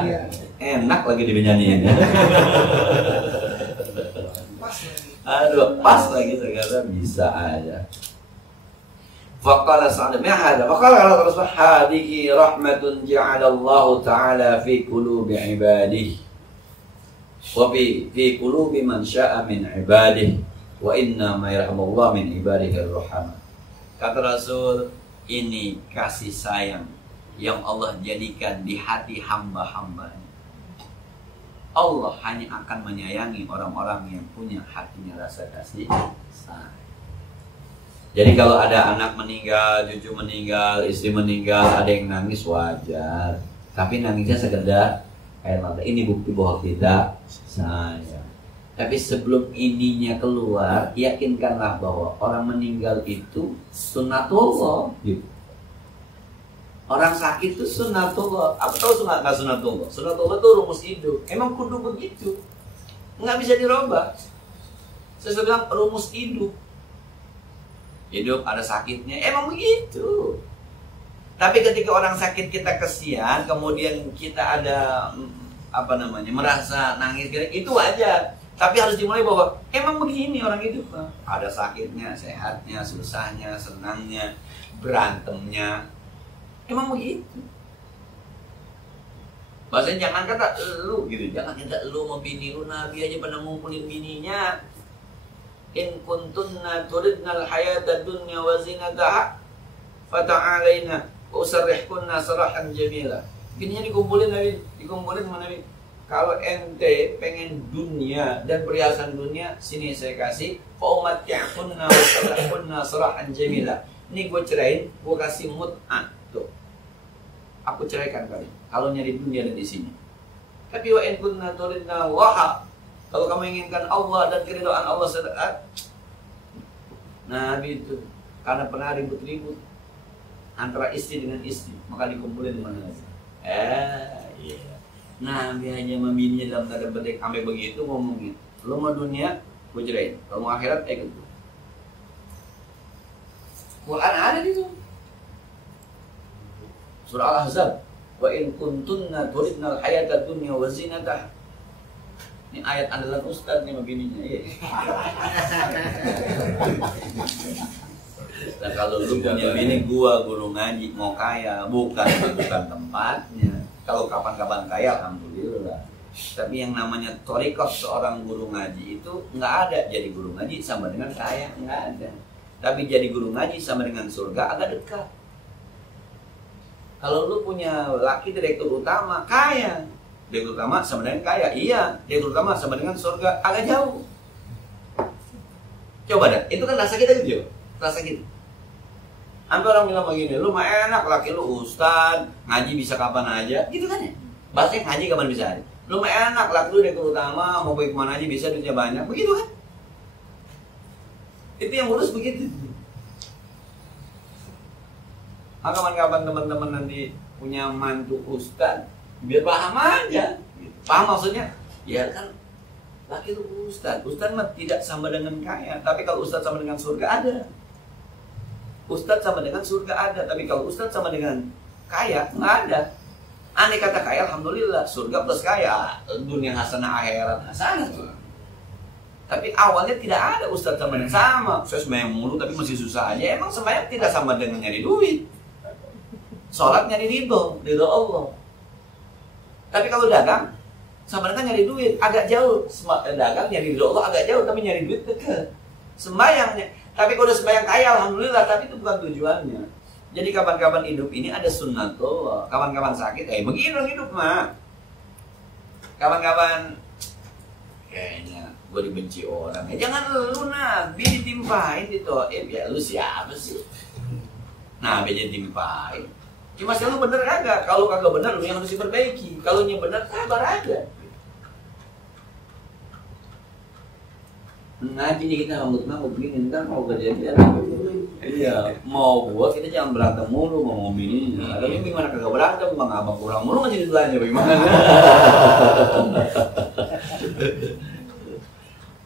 Enak lagi dinyanyiin. Aduh, pas lagi segala bisa aja. Faqala Sa'd ma hadza? Faqala Rasul hadhihi rahmatun ja'alallahu ta'ala fi qulubi ibadihi wa fi qulubi man sya'a min ibadihi wa inna ma yarhamullahu min ibadihi ar-rahman. Kata Rasul, ini kasih sayang yang Allah jadikan di hati hamba-hambanya. Allah hanya akan menyayangi orang-orang yang punya hatinya rasa kasih sayang. Jadi kalau ada anak meninggal, cucu meninggal, istri meninggal, ada yang nangis wajar. Tapi nangisnya sekedar air mata. Ini bukti bahwa kita sayang. Tapi sebelum ininya keluar, yakinkanlah bahwa orang meninggal itu sunnatullah. Gitu. Orang sakit itu sunnatullah. Apa tahu nggak sunnatullah? Sunnatullah itu rumus hidup. Emang kudu begitu. Nggak bisa dirubah. Saya bilang rumus hidup. Hidup ada sakitnya. Emang begitu. Tapi ketika orang sakit kita kesian, kemudian kita ada merasa nangis, itu wajar. Tapi harus dimulai bahwa emang begini orang hidup. Ada sakitnya, sehatnya, susahnya, senangnya, berantemnya. Emang begitu. Bahasanya jangan kata lu gitu, jangan kata lu mau bini lu, Nabi aja pada ngumpulin bininya. In kuntunna turidnal hayata dunya wa zinataha fata'alaina usarrihkunna sarahan jamila. Bininya dikumpulin sama Nabi. Kalau ente pengen dunia dan perhiasan dunia, sini saya kasih. Fa'umatti'kunna wa sarrihkunna sarahan jamila. Ini gue cerain, gue kasih mut'ah. Tuh. Aku ceraikan kalian. Kalau nyari dunia dan di sini. Tapi wa in kunna turidna Allah, kalau kamu inginkan Allah dan keridhaan Allah sedekah. Nabi itu karena pernah ribut-ribut antara istri dengan istri, maka dikumpulin dengan Nabi. Iya. Nabi hanya membininya dalam tanda petik sampai begitu ngomongin. Lo mau dunia, gue cerain. Kalau mau akhirat, ikut gue. Quran ada di situ. Surah Al-Ahzab. Wa in kuntunna turidnal hayata dunya wa zinataha. Ini ayat andalan Ustaz nih sama bininya. Iya. Nah kalau lu punya bini, gua guru ngaji, mau kaya, bukan tempatnya. Kalau kapan-kapan kaya, alhamdulillah. Tapi yang namanya thariqah seorang guru ngaji itu nggak ada. Jadi guru ngaji sama dengan kaya, nggak ada. Tapi jadi guru ngaji sama dengan surga agak dekat. Kalau lu punya laki direktur utama, kaya. Direktur utama sama dengan kaya, iya. Direktur utama sama dengan surga, agak jauh. Coba dah, itu kan rasa kita gitu, rasa gitu. Sampai orang bilang begini, lu mah enak, laki lu ustad, ngaji bisa kapan aja, gitu kan ya? Bahasanya ngaji kapan bisa aja. Lu mah enak, laki lu direktur utama, mau pergi kemana aja bisa, duitnya banyak, begitu kan? Itu yang urus begitu. Maka kapan-kapan teman-teman nanti punya mantu ustad, biar paham aja. Paham maksudnya? Ya kan, laki itu ustad. Ustad mah tidak sama dengan kaya. Tapi kalau ustad sama dengan surga ada. Ustad sama dengan surga ada. Tapi kalau ustad sama dengan kaya, nggak ada. Andai kata kaya, alhamdulillah. Surga plus kaya, dunia hasanah, akhirat hasanah. Tapi awalnya tidak ada ustad sama dengan sama. Saya sembahyang mulu tapi masih susah aja. Emang sembahyang tidak sama dengan nyari duit. Sholat nyari ridho Allah. Tapi kalau dagang sama dengan nyari duit, agak jauh. Dagang nyari ridho Allah agak jauh, tapi nyari duit dekat. Sembayangnya, tapi kalau udah sembayang kaya alhamdulillah, tapi itu bukan tujuannya. Jadi kapan-kapan hidup ini ada sunnatullah. Kapan-kapan sakit, begini dong hidup mah. Kapan-kapan kayaknya gue dibenci orang, jangan lu Nabi ditimpain ditoib, ya lu siapa sih? Nabi aja ditimpain. Cuma lu bener kagak? Kalau kagak bener lu yang harus diperbaiki. Kalau nya bener sabar aja. Ngaji nih kita ngambut-ngambut begini, ntar mau kejadian. Iya, mau gua kita jangan berantem mulu mau ngomongin ini. Tapi gimana kagak berantem, bang abang kurang mulu masih ditanya bagaimana?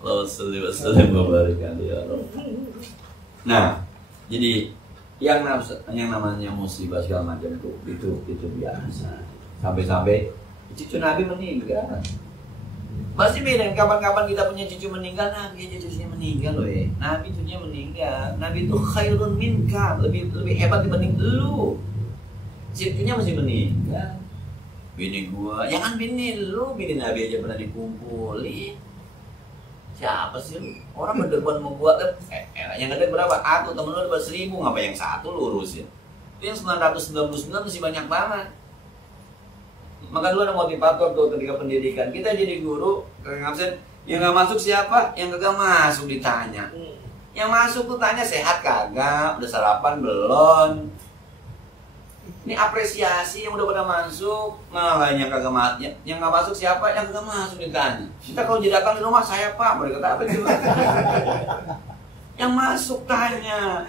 Allahumma sholli wa sallim wa barik alaihi ya Rabb. Nah, jadi yang namanya musibah segala macam itu biasa. Sampai-sampai cucu Nabi meninggal. Pasti beda kapan-kapan kita punya cucu meninggal, Nabi aja cucunya meninggal loh ya. Nabi cucunya meninggal. Nabi itu khairun minka, lebih hebat dibanding lu. Cucunya masih meninggal. Bini gua, jangan bini lu, bini Nabi aja pernah dikumpulin. Siapa sih lu? Orang berdebat mau buat yang ada berapa? Aku temen lu dapat 1000, ngapa yang satu lu urusin? Itu yang 999 masih banyak banget. Maka dulu ada motivator tuh ketika pendidikan. Kita jadi guru, kagak absen. Yang nggak masuk siapa? Yang kagak masuk ditanya. Yang masuk tuh tanya sehat kagak, udah sarapan belum? Ini apresiasi yang udah pada masuk, malah yang kagak masuk. Yang nggak masuk siapa? Yang kagak masuk ditanya. Kita kalau datang di rumah saya Pak, mereka kata apa sih? Yang masuk tanya.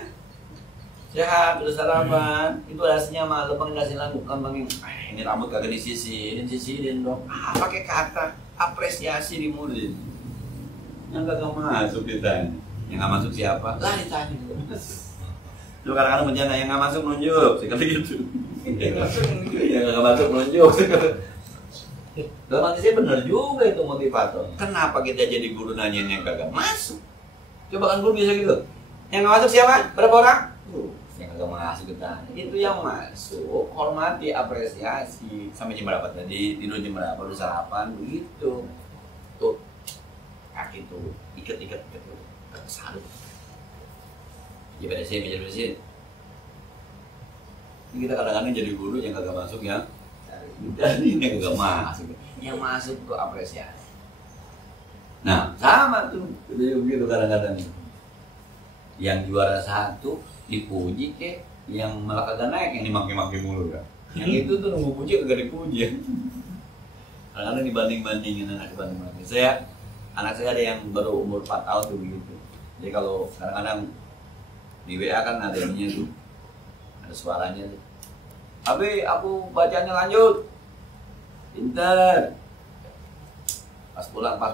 Sehat, udah sarapan, itu hasilnya malah bang ngasih lagu kan bang ini rambut kagak disisirin dong. Pakai kata apresiasi di mulut. Yang kagak masuk ditanya. Yang nggak masuk siapa? Lah ditanya. Lu kadang-kadang menjana yang nggak masuk nunjuk, sekali gitu. Yang nggak masuk nunjuk. Dalam hati saya benar juga itu motivator. Kenapa kita jadi guru nanya yang kagak masuk? Coba kan guru bisa gitu. Yang nggak masuk siapa? Berapa orang? Yang kagak masuk ditanya. Itu yang masuk, hormati, apresiasi. Sampai jam berapa tadi? Tidur jam berapa? Udah sarapan? Begitu. Tuh, kaki tuh ikat tuh. Salut. Jadi ini kita kadang-kadang jadi guru yang kagak masuk ya. Dari yang kagak masuk. Yang masuk tuh apresiasi. Nah, sama tuh. Jadi begitu kadang-kadang. Yang juara 1 dipuji kek, yang malah kagak naik yang dimaki-maki mulu kan. Yang itu tuh nunggu puji kagak dipuji. Kadang-kadang dibanding-bandingin anak dibanding-bandingin. Anak saya ada yang baru umur 4 tahun tuh begitu. Jadi kalau kadang-kadang di WA kan ada ininya tuh, ada suaranya tuh. Abi, aku bacanya lanjut. Pinter. Pas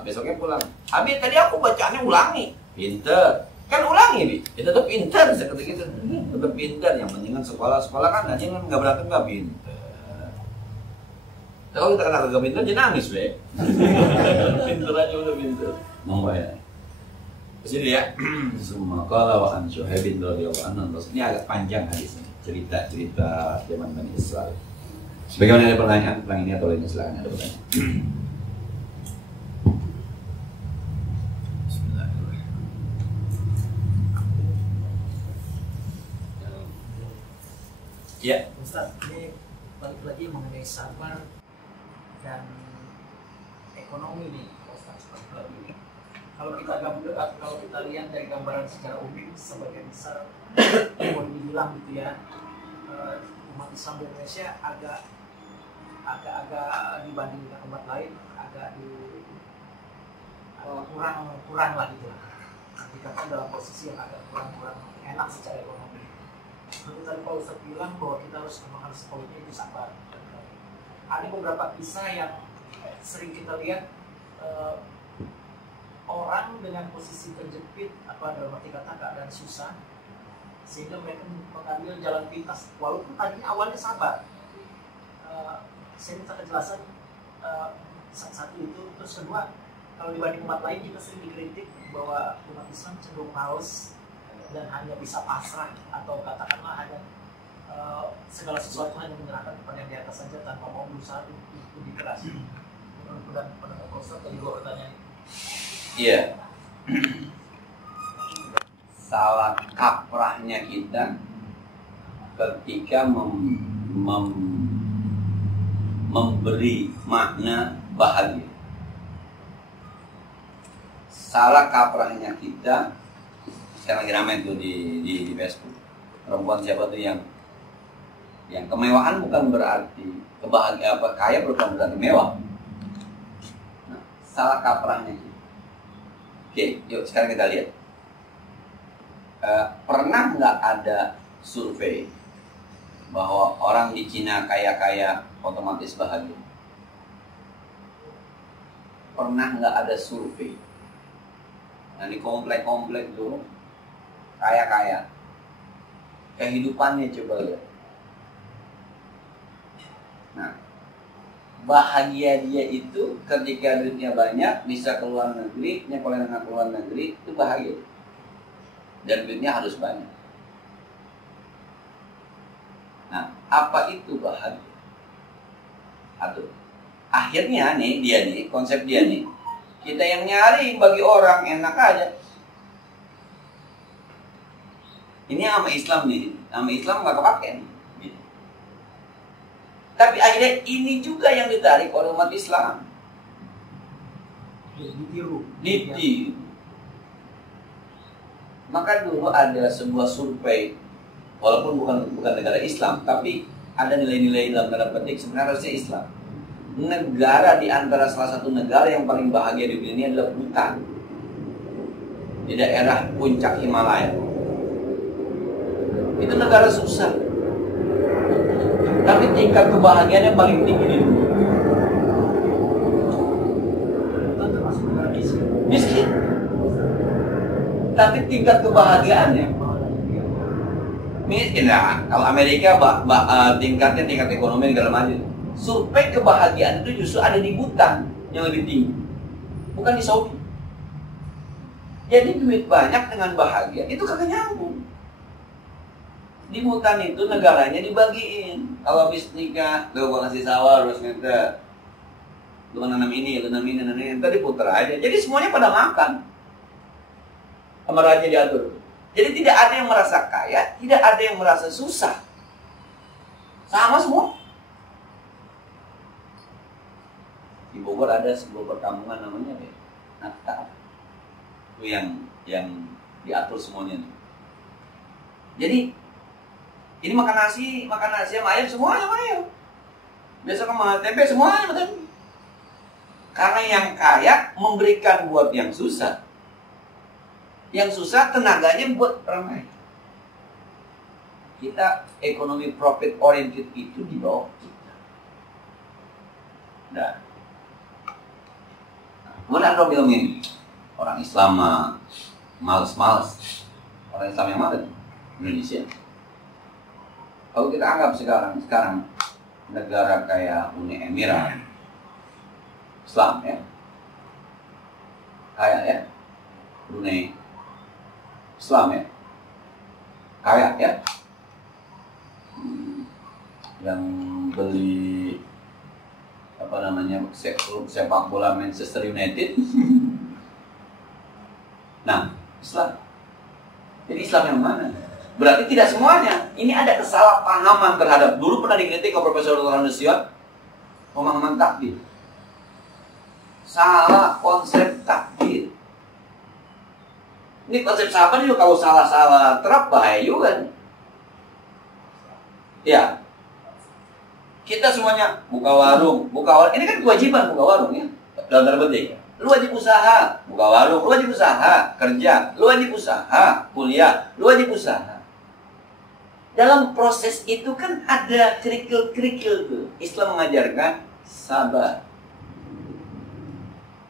besoknya pulang. Abi, tadi aku bacanya ulangi. Pinter. Kan ulangi, Bi. Ya tetap pinter, seperti gitu. Tetap pinter. Yang penting kan sekolah kan aja kan nggak berantem nggak pinter. Kalau kita kena kagak pinter, dia nangis, Be. Pinter aja udah pinter. Mau ya. Kesini ya. Semua kalau an Syuhaibin radhiyallahu anhu. Ini agak panjang hadisnya. Cerita zaman Bani Israil. Bagaimana ada pertanyaan tentang ini atau lainnya, silakan ada pertanyaan. Ya. Ustaz, ini balik lagi mengenai sabar dan ekonomi nih, Ustaz. Kalau kita lihat dari gambaran secara umum, sebagian besar boleh dibilang gitu ya, umat Islam di Indonesia agak dibanding dengan umat lain agak kurang lah gitu. Dikatakan dalam posisi yang agak kurang enak secara ekonomi. Seperti tadi Pak Ustadz bilang bahwa kita harus mengembangkan poinnya itu sabar. Ada beberapa kisah yang sering kita lihat orang dengan posisi terjepit dalam arti kata keadaan susah, sehingga mereka mengambil jalan pintas walaupun tadinya awalnya sabar. Saya minta kejelasan satu itu. Terus kedua, kalau dibanding umat lain kita sering dikritik bahwa umat Islam cenderung males dan hanya bisa pasrah atau katakanlah hanya segala sesuatu hanya menyerahkan kepada yang di atas saja tanpa mau berusaha lebih keras. Dan pendapat Ustaz tadi dua pertanyaan. Iya. Salah kaprahnya kita ketika memberi makna bahagia. Salah kaprahnya kita, sekarang lagi ramai tuh di Facebook. Perempuan siapa tuh yang kemewahan bukan berarti kebahagiaan, kaya bukan berarti mewah. Nah, salah kaprahnya kita. Oke, yuk sekarang kita lihat. Pernah nggak ada survei bahwa orang di Cina kaya-kaya otomatis bahagia? Pernah nggak ada survei? Nah, di komplek-komplek tuh kaya-kaya, kehidupannya coba lihat. Nah, bahagia dia itu ketika duitnya banyak, bisa keluar negeri, nyekolahnya keluar negeri, itu bahagia. Dan duitnya harus banyak. Nah, apa itu bahagia? Akhirnya nih, konsep dia nih, kita yang nyari bagi orang enak aja. Ini sama Islam nih, sama Islam nggak kepake nih. Gitu. Tapi akhirnya ini juga yang ditarik oleh umat Islam. Ditiru. Maka dulu ada sebuah survei, walaupun bukan negara Islam, tapi ada nilai-nilai dalam tanda petik sebenarnya harusnya Islam. Negara di antara salah satu negara yang paling bahagia di dunia ini adalah Bhutan, di daerah puncak Himalaya. Itu negara susah, tapi tingkat kebahagiaannya paling tinggi di dunia. Miskin, tapi tingkat kebahagiaannya miskin. Nah, kalau Amerika tingkat ekonomi negara maju. Survei kebahagiaan itu justru ada di Bhutan yang lebih tinggi, bukan di Saudi. Jadi duit banyak dengan bahagia itu kagak nyambung. Di Bhutan itu negaranya dibagiin. Kalau habis nikah, gua ngasih sawah, harus minta lu nanam ini, tadi puter aja. Jadi semuanya pada makan. Sama raja diatur. Jadi tidak ada yang merasa kaya, tidak ada yang merasa susah. Sama semua. Di Bogor ada sebuah perkampungan namanya Nata. Itu yang diatur semuanya. Jadi ini makan nasi sama ayam semuanya sama ayam. Besok sama tempe semuanya betul. Karena yang kaya memberikan buat yang susah. Yang susah tenaganya buat orang lain. Kita ekonomi profit oriented itu di bawah kita. Nah, kemudian ada bilang ini, orang Islam males-males. Orang Islam yang mana? Indonesia. Kalau kita anggap sekarang negara kayak Uni Emirat, Islam ya, kaya ya, Brunei, Islam ya, kaya ya, yang beli sepak bola Manchester United. Nah, Islam. Jadi Islam yang mana? Berarti tidak semuanya. Ini ada kesalahpahaman terhadap. Dulu pernah dikritik ke Profesor Dr. Nusyon pemahaman takdir. Salah konsep takdir. Ini konsep sabar juga kalau salah-salah terap bahaya juga. Ya. Kita semuanya buka warung. Ini kan kewajiban buka warung ya. Dalam tanda petik. Lu wajib usaha, buka warung, lu wajib usaha, kerja, lu wajib usaha, kuliah, lu wajib usaha. Dalam proses itu kan ada kerikil-kerikil tuh. Islam mengajarkan sabar.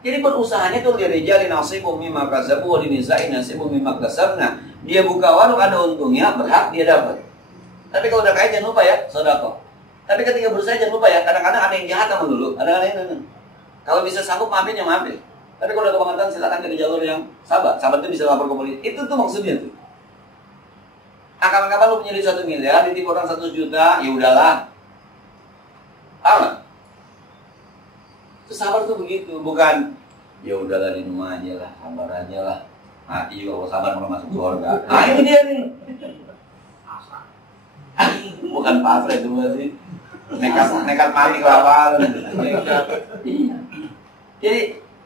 Jadi berusahanya tuh dari jali nasibum mimma kasabu wa linisai nasibum mimma kasabna. Dia buka warung ada untungnya, berhak dia dapat. Tapi kalau udah kaya jangan lupa ya, sedekah. Tapi ketika berusaha jangan lupa ya, kadang-kadang ada yang jahat sama dulu, kadang-kadang ini. Kalau bisa sanggup maafin ya maafin. Tapi kalau udah kebangetan silakan ke jalur yang sabar. Sabar itu bisa lapor ke polisi. Itu tuh maksudnya tuh. Kapan-kapan lu punya duit 1 miliar, ditipu orang 100 juta, ya udahlah. Paham? Itu sabar tuh begitu, bukan ya udahlah di rumah aja lah, sabar aja lah. Mati juga kalau sabar mau masuk surga. Nah ini dia nih. Bukan pasrah itu berarti. Nekat mati kelaparan. Iya. Jadi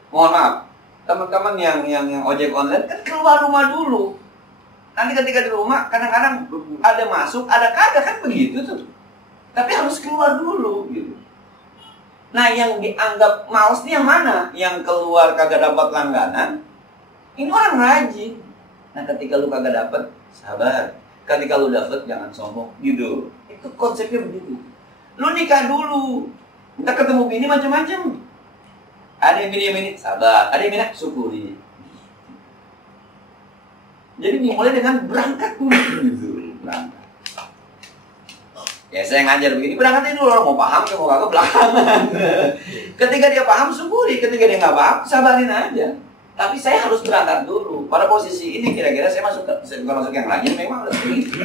mohon maaf, teman-teman yang ojek online kan keluar rumah dulu. Nanti ketika di rumah kadang-kadang ada masuk, ada kagak kan begitu tuh. Tapi harus keluar dulu gitu. Nah yang dianggap males ini yang mana? Yang keluar kagak dapat langganan. Ini orang rajin. Nah ketika lu kagak dapat, sabar. Ketika lu dapat jangan sombong gitu. Itu konsepnya begitu. Lu nikah dulu. Ntar ketemu bini macam-macam. Ada yang bini sabar, ada yang bini syukuri. Jadi dimulai dengan berangkat dulu gitu. Berangkat. Ya saya ngajar begini, berangkat dulu orang mau paham ke mau kagak belakangan. Ketika dia paham syukuri, ketika dia nggak paham sabarin aja. Tapi saya harus berangkat dulu. Pada posisi ini kira-kira saya bukan masuk yang lain, memang harus begitu.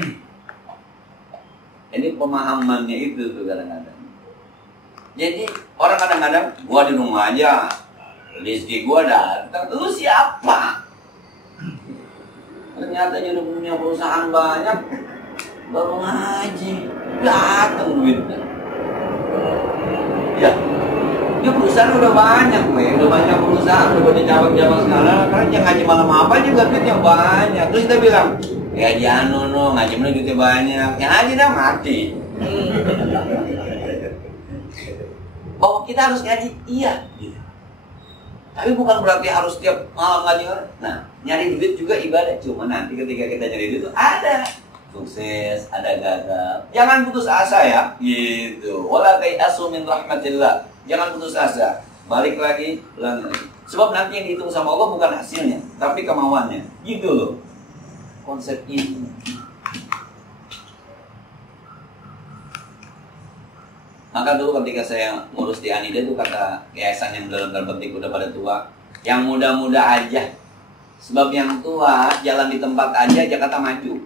Ini pemahamannya itu tuh kadang-kadang. Jadi orang kadang-kadang gua di rumah aja, rezeki gua datang, lu siapa? Ternyata dia udah punya perusahaan banyak, baru ngaji, datang duitnya. Ya, dia perusahaan udah banyak, udah banyak perusahaan, udah banyak cabang-cabang segala. Karena yang ngaji malam apa juga duitnya banyak. Terus kita bilang, ya dia ngaji malam duitnya banyak, yang ngaji dah mati. Bahwa kita harus ngaji, iya. Tapi bukan berarti harus tiap malam ngaji. Nah, nyari duit juga ibadah. Cuma nanti ketika kita nyari duit itu ada sukses, ada gagal. Jangan putus asa ya, gitu. Wala tayasu min rahmatillah. Jangan putus asa. Balik lagi, ulang lagi. Sebab nanti yang dihitung sama Allah bukan hasilnya, tapi kemauannya. Gitu loh. Konsep ini. Maka dulu ketika saya ngurus di Anida itu kata yayasan yang dalam terbentik udah pada tua, yang muda-muda aja. Sebab yang tua jalan di tempat aja Jakarta maju.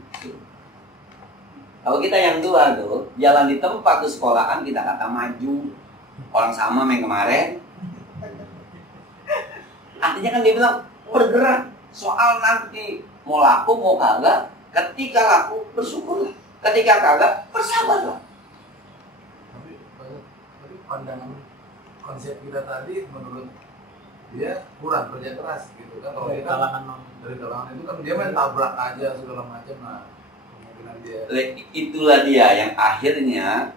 Kalau kita yang tua tuh jalan di tempat tuh sekolahan kita kata maju. Orang sama main kemarin. Artinya kan dia bilang bergerak. Soal nanti mau laku mau kagak. Ketika laku bersyukurlah. Ketika kagak bersabarlah. Pandangan konsep kita tadi menurut dia kurang kerja keras gitu kan. Kalau dia kan dari kalangan itu kan dia main tabrak aja segala macam. Nah kemungkinan dia itulah dia yang akhirnya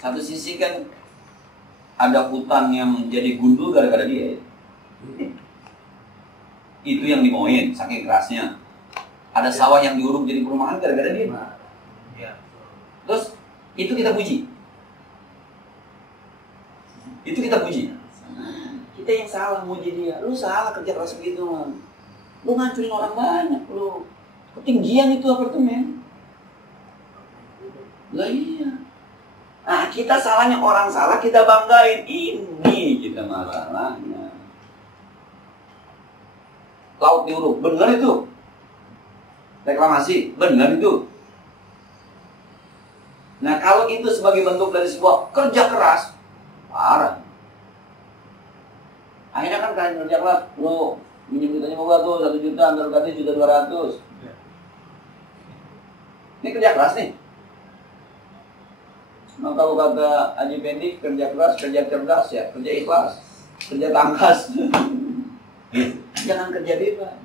satu sisi kan ada hutan yang menjadi gundul gara-gara dia. Itu yang dimauin saking kerasnya. Ada sawah yang diuruk jadi perumahan gara-gara dia. Terus itu kita puji. Itu kita puji. Kita yang salah muji dia. Lu salah kerja keras begitu, man. Lu ngancurin orang banyak, lu. Ketinggian itu apartemen. Lah iya. Nah, kita salahnya orang salah, kita banggain. Ini kita masalahnya. Laut diuruk, benar itu. Reklamasi, benar itu. Nah, kalau itu sebagai bentuk dari sebuah kerja keras, parah. Akhirnya kan kalian kerja kelas, lu minjem duitnya mau gua tuh 1 juta, antar ganti 1.200.000. Ini kerja keras nih. Nah, kalau kata Haji Pendi, kerja keras, kerja cerdas ya, kerja ikhlas, kerja tangkas. Jangan kerja bebas.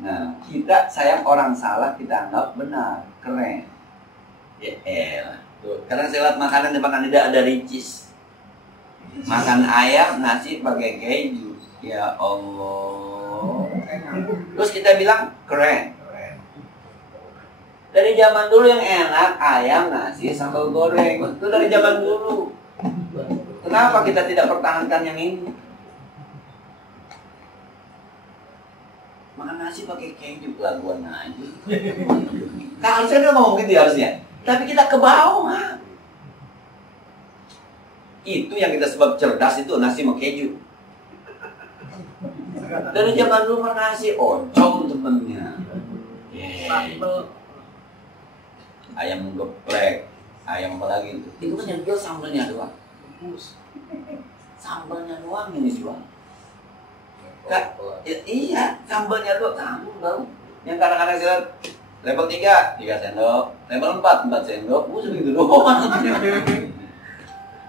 Nah, kita sayang orang salah kita anggap benar, keren. Ya elah. Tuh, kadang saya lihat makanan depan Anda ada ricis. Makan ayam, nasi pakai keju. Ya Allah. Terus kita bilang keren. Dari zaman dulu yang enak ayam, nasi, sambal goreng. Itu dari zaman dulu. Kenapa kita tidak pertahankan yang ini? Makan nasi pakai keju, laguan aja. Nah, harusnya udah ngomong gitu ya harusnya. Tapi kita ke bawah. Itu yang kita sebab cerdas itu nasi sama keju. Dari zaman dulu makan nasi oncom temennya. Ayam geprek, ayam apa lagi itu? Itu kan yang jual sambalnya doang. Sambalnya doang ini jual. Iya, sambalnya doang, sambal. Yang kadang-kadang saya level 3 sendok, level 4 sendok, segitu doang.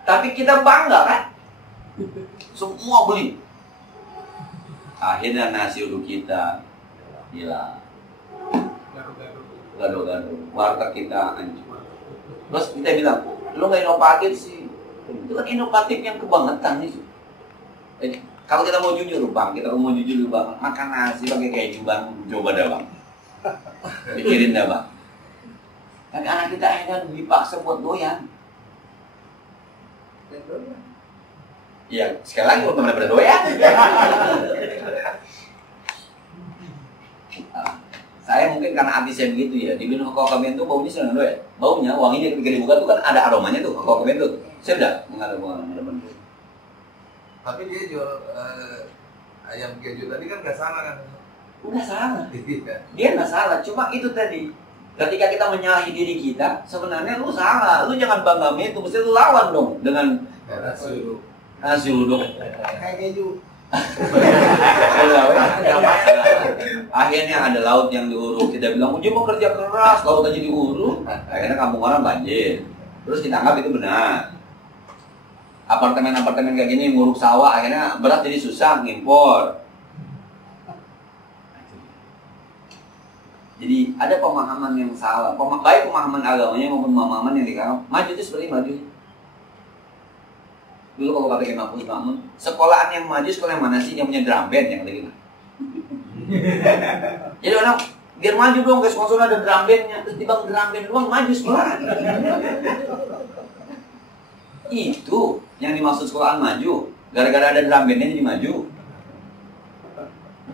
Tapi kita bangga kan? Semua beli. Akhirnya nasi uduk kita hilang. Gaduh-gaduh, warteg kita hancur. Terus kita bilang, lu gak inovatif sih. Itu kan inovatif yang kebangetan itu. Kalau kita mau jujur bang, makan nasi pakai keju bang, coba dah bang. Pikirin dah bang. Tapi anak kita akhirnya dipaksa buat doyan. Iya, sekali lagi buat teman-teman doyan. Saya mungkin karena hati saya begitu ya, dibilang Hoka Bento baunya senang doyan. Baunya, wanginya ketika dibuka tuh kan ada aromanya tuh, Hoka Bento. Saya udah mengalami pengalaman. Tapi dia jual ayam keju tadi kan nggak salah kan? Nggak salah. Dia nggak salah, cuma itu tadi. Ketika kita menyalahi diri kita, sebenarnya lu salah. Lu jangan bangga itu, mesti lu lawan dong dengan nasi uduk. Kayak keju. Akhirnya ada laut yang diuruk. Kita bilang, uji mau kerja keras, laut aja diuruk. Akhirnya kampung orang banjir. Terus kita anggap itu benar. Apartemen-apartemen kayak gini nguruk sawah, akhirnya berat jadi susah ngimpor. Jadi ada pemahaman yang salah, baik pemahaman agamanya maupun pemahaman yang dikatakan maju itu seperti maju. Dulu kalau kata Kiai Mahfuz Mamun, sekolahan yang maju sekolah yang mana sih yang punya drum band yang gitu. Jadi orang biar maju dong, guys, sponsor ada drum bandnya, terus dibang drum band doang maju sekolah. Itu yang dimaksud sekolahan maju, gara-gara ada drum bandnya jadi maju.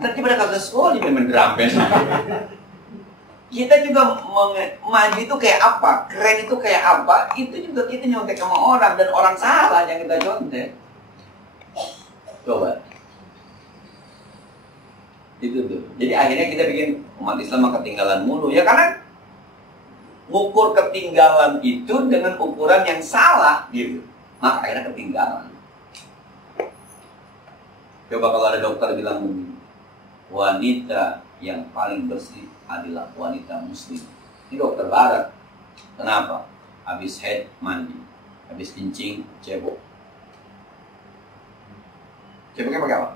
Ntar pada kagak sekolah jadi main drum band. Kita juga maju itu kayak apa, keren itu kayak apa, itu juga kita nyontek sama orang, dan orang salah yang kita contek. Coba. Itu tuh. Jadi akhirnya kita bikin umat Islam ketinggalan mulu. Ya karena ngukur ketinggalan itu dengan ukuran yang salah gitu. Maka akhirnya ketinggalan. Coba kalau ada dokter bilang begini, wanita yang paling bersih adalah wanita muslim. Ini dokter barat. Kenapa? Habis head mandi, habis kencing cebok. Ceboknya pakai apa?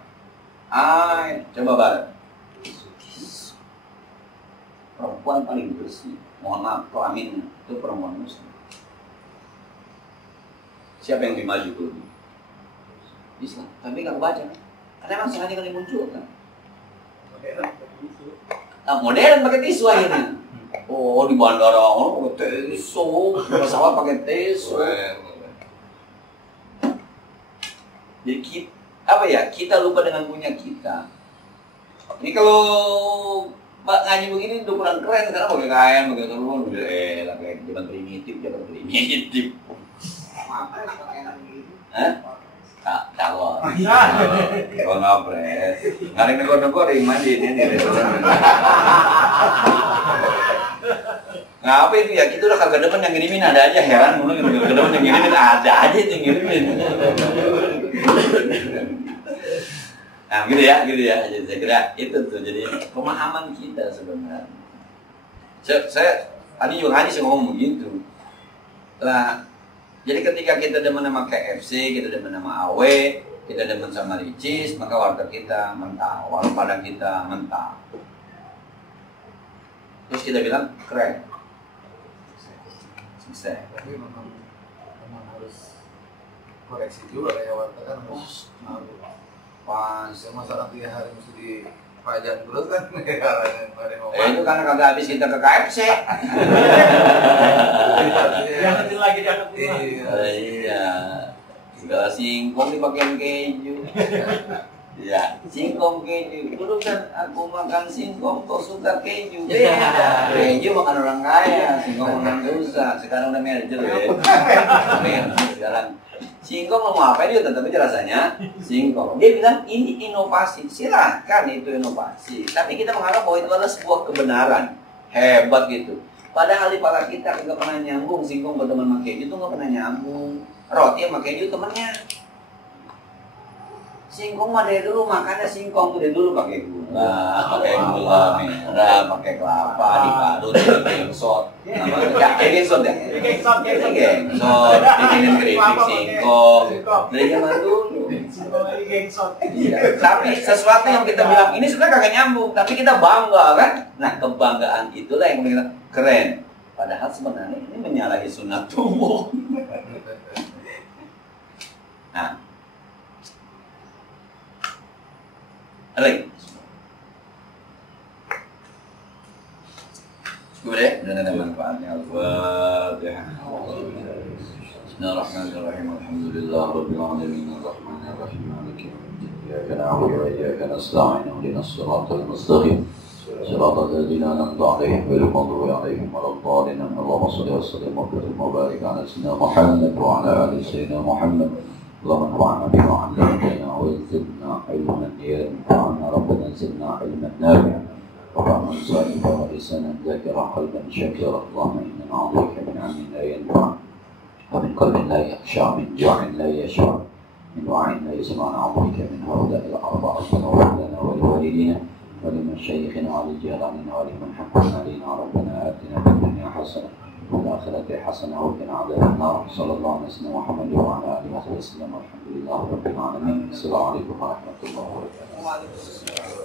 Coba barat. Perempuan paling bersih. Mohon maaf, kelaminnya itu perempuan muslim. Siapa yang lebih maju dulu? Islam. Tapi nggak baca. Karena memang sengaja kali munculkan. Modern pakai tisu akhirnya. Oh, di bandara orang pakai tisu, pesawat pakai tisu. Jadi kita lupa dengan punya kita. Ini kalau ngaji begini udah kurang keren, karena pakai kain, pakai sarung, udah kayak zaman primitif. Hah? Calon. Kalau ngapres. Nggak ada negor-negor yang mandi ini restoran. Ngapa itu ya? Kita udah kagak demen yang ngirimin, ada aja heran mulu kagak demen yang ngirimin, ada aja yang ngirimin. Nah gitu ya. Jadi saya kira itu tuh jadi pemahaman kita sebenarnya. Saya tadi juga ngaji sih ngomong begitu. Lah, jadi ketika kita demen sama KFC, kita demen sama AW, kita demen sama Ricis, maka warga kita mental, warung Padang kita mental. Terus kita bilang keren. Sukses. Tapi memang harus koreksi juga kayak warga kan harus Pas. masalah 3 hari mesti dipajang terus kan Itu karena kagak habis kita ke KFC. Diangetin lagi, diangetin lagi. Iya. Segala singkong dipakein keju. Ya, singkong keju. Dulu kan aku makan singkong, kau suka keju. Beda. Keju makan orang kaya, singkong makan dosa. Sekarang udah merger ya. Sekarang singkong mau apa dia tetap aja rasanya singkong. Dia bilang ini inovasi. Silakan itu inovasi. Tapi kita menganggap bahwa itu adalah sebuah kebenaran. Hebat gitu. Padahal di kepala kita nggak pernah nyambung singkong berteman sama keju itu nggak pernah nyambung. Roti sama keju temennya. Singkong mah dari dulu makannya singkong tuh dari dulu pakai gula, pakai gula merah, pakai kelapa, diparut, digengsot. Ya, gengsot ya. Gengsot, bikinin keripik singkong. Dari zaman dulu. Iya. Tapi sesuatu yang kita bilang ini sebenarnya kagak nyambung, tapi kita bangga kan? Nah, kebanggaan itulah yang kita keren. Padahal sebenarnya ini menyalahi sunat tubuh. Nah, lagi. Boleh? Dan ada manfaatnya. Al-Fatihah. Bismillahirrahmanirrahim. Alhamdulillah rabbil alamin arrahmanir rahim maliki yaumiddin. Iyyaka na'budu wa iyyaka nasta'in. Ihdinas siratal mustaqim. Siratal ladzina an'amta 'alaihim ghairil maghdubi 'alaihim waladdallin. Allahumma shalli wa sallim wa barik 'ala sayyidina Muhammad wa 'ala ali sayyidina Muhammad. اللهم انفعنا بما علمتنا وزدنا علما ينفعنا ربنا زدنا علما نافعا وفهما صالحا ولسانا ذاكرا قلبا شاكرا اللهم انا نعوذ بك من علم لا ينفع ومن قلب لا يخشع من جوع لا يشبع من وعي لا يسمع نعوذ بك من هؤلاء الاربعه واغفر لنا ولوالدينا ولمشايخنا ولجيراننا ولمن حكمنا علينا ربنا اتنا في الدنيا حسنه وفي الآخرة حسنة وقنا عذاب النار صلى الله عليه وسلم محمد وعلى آله وصحبه وسلم والحمد لله رب العالمين السلام عليكم ورحمة الله وبركاته.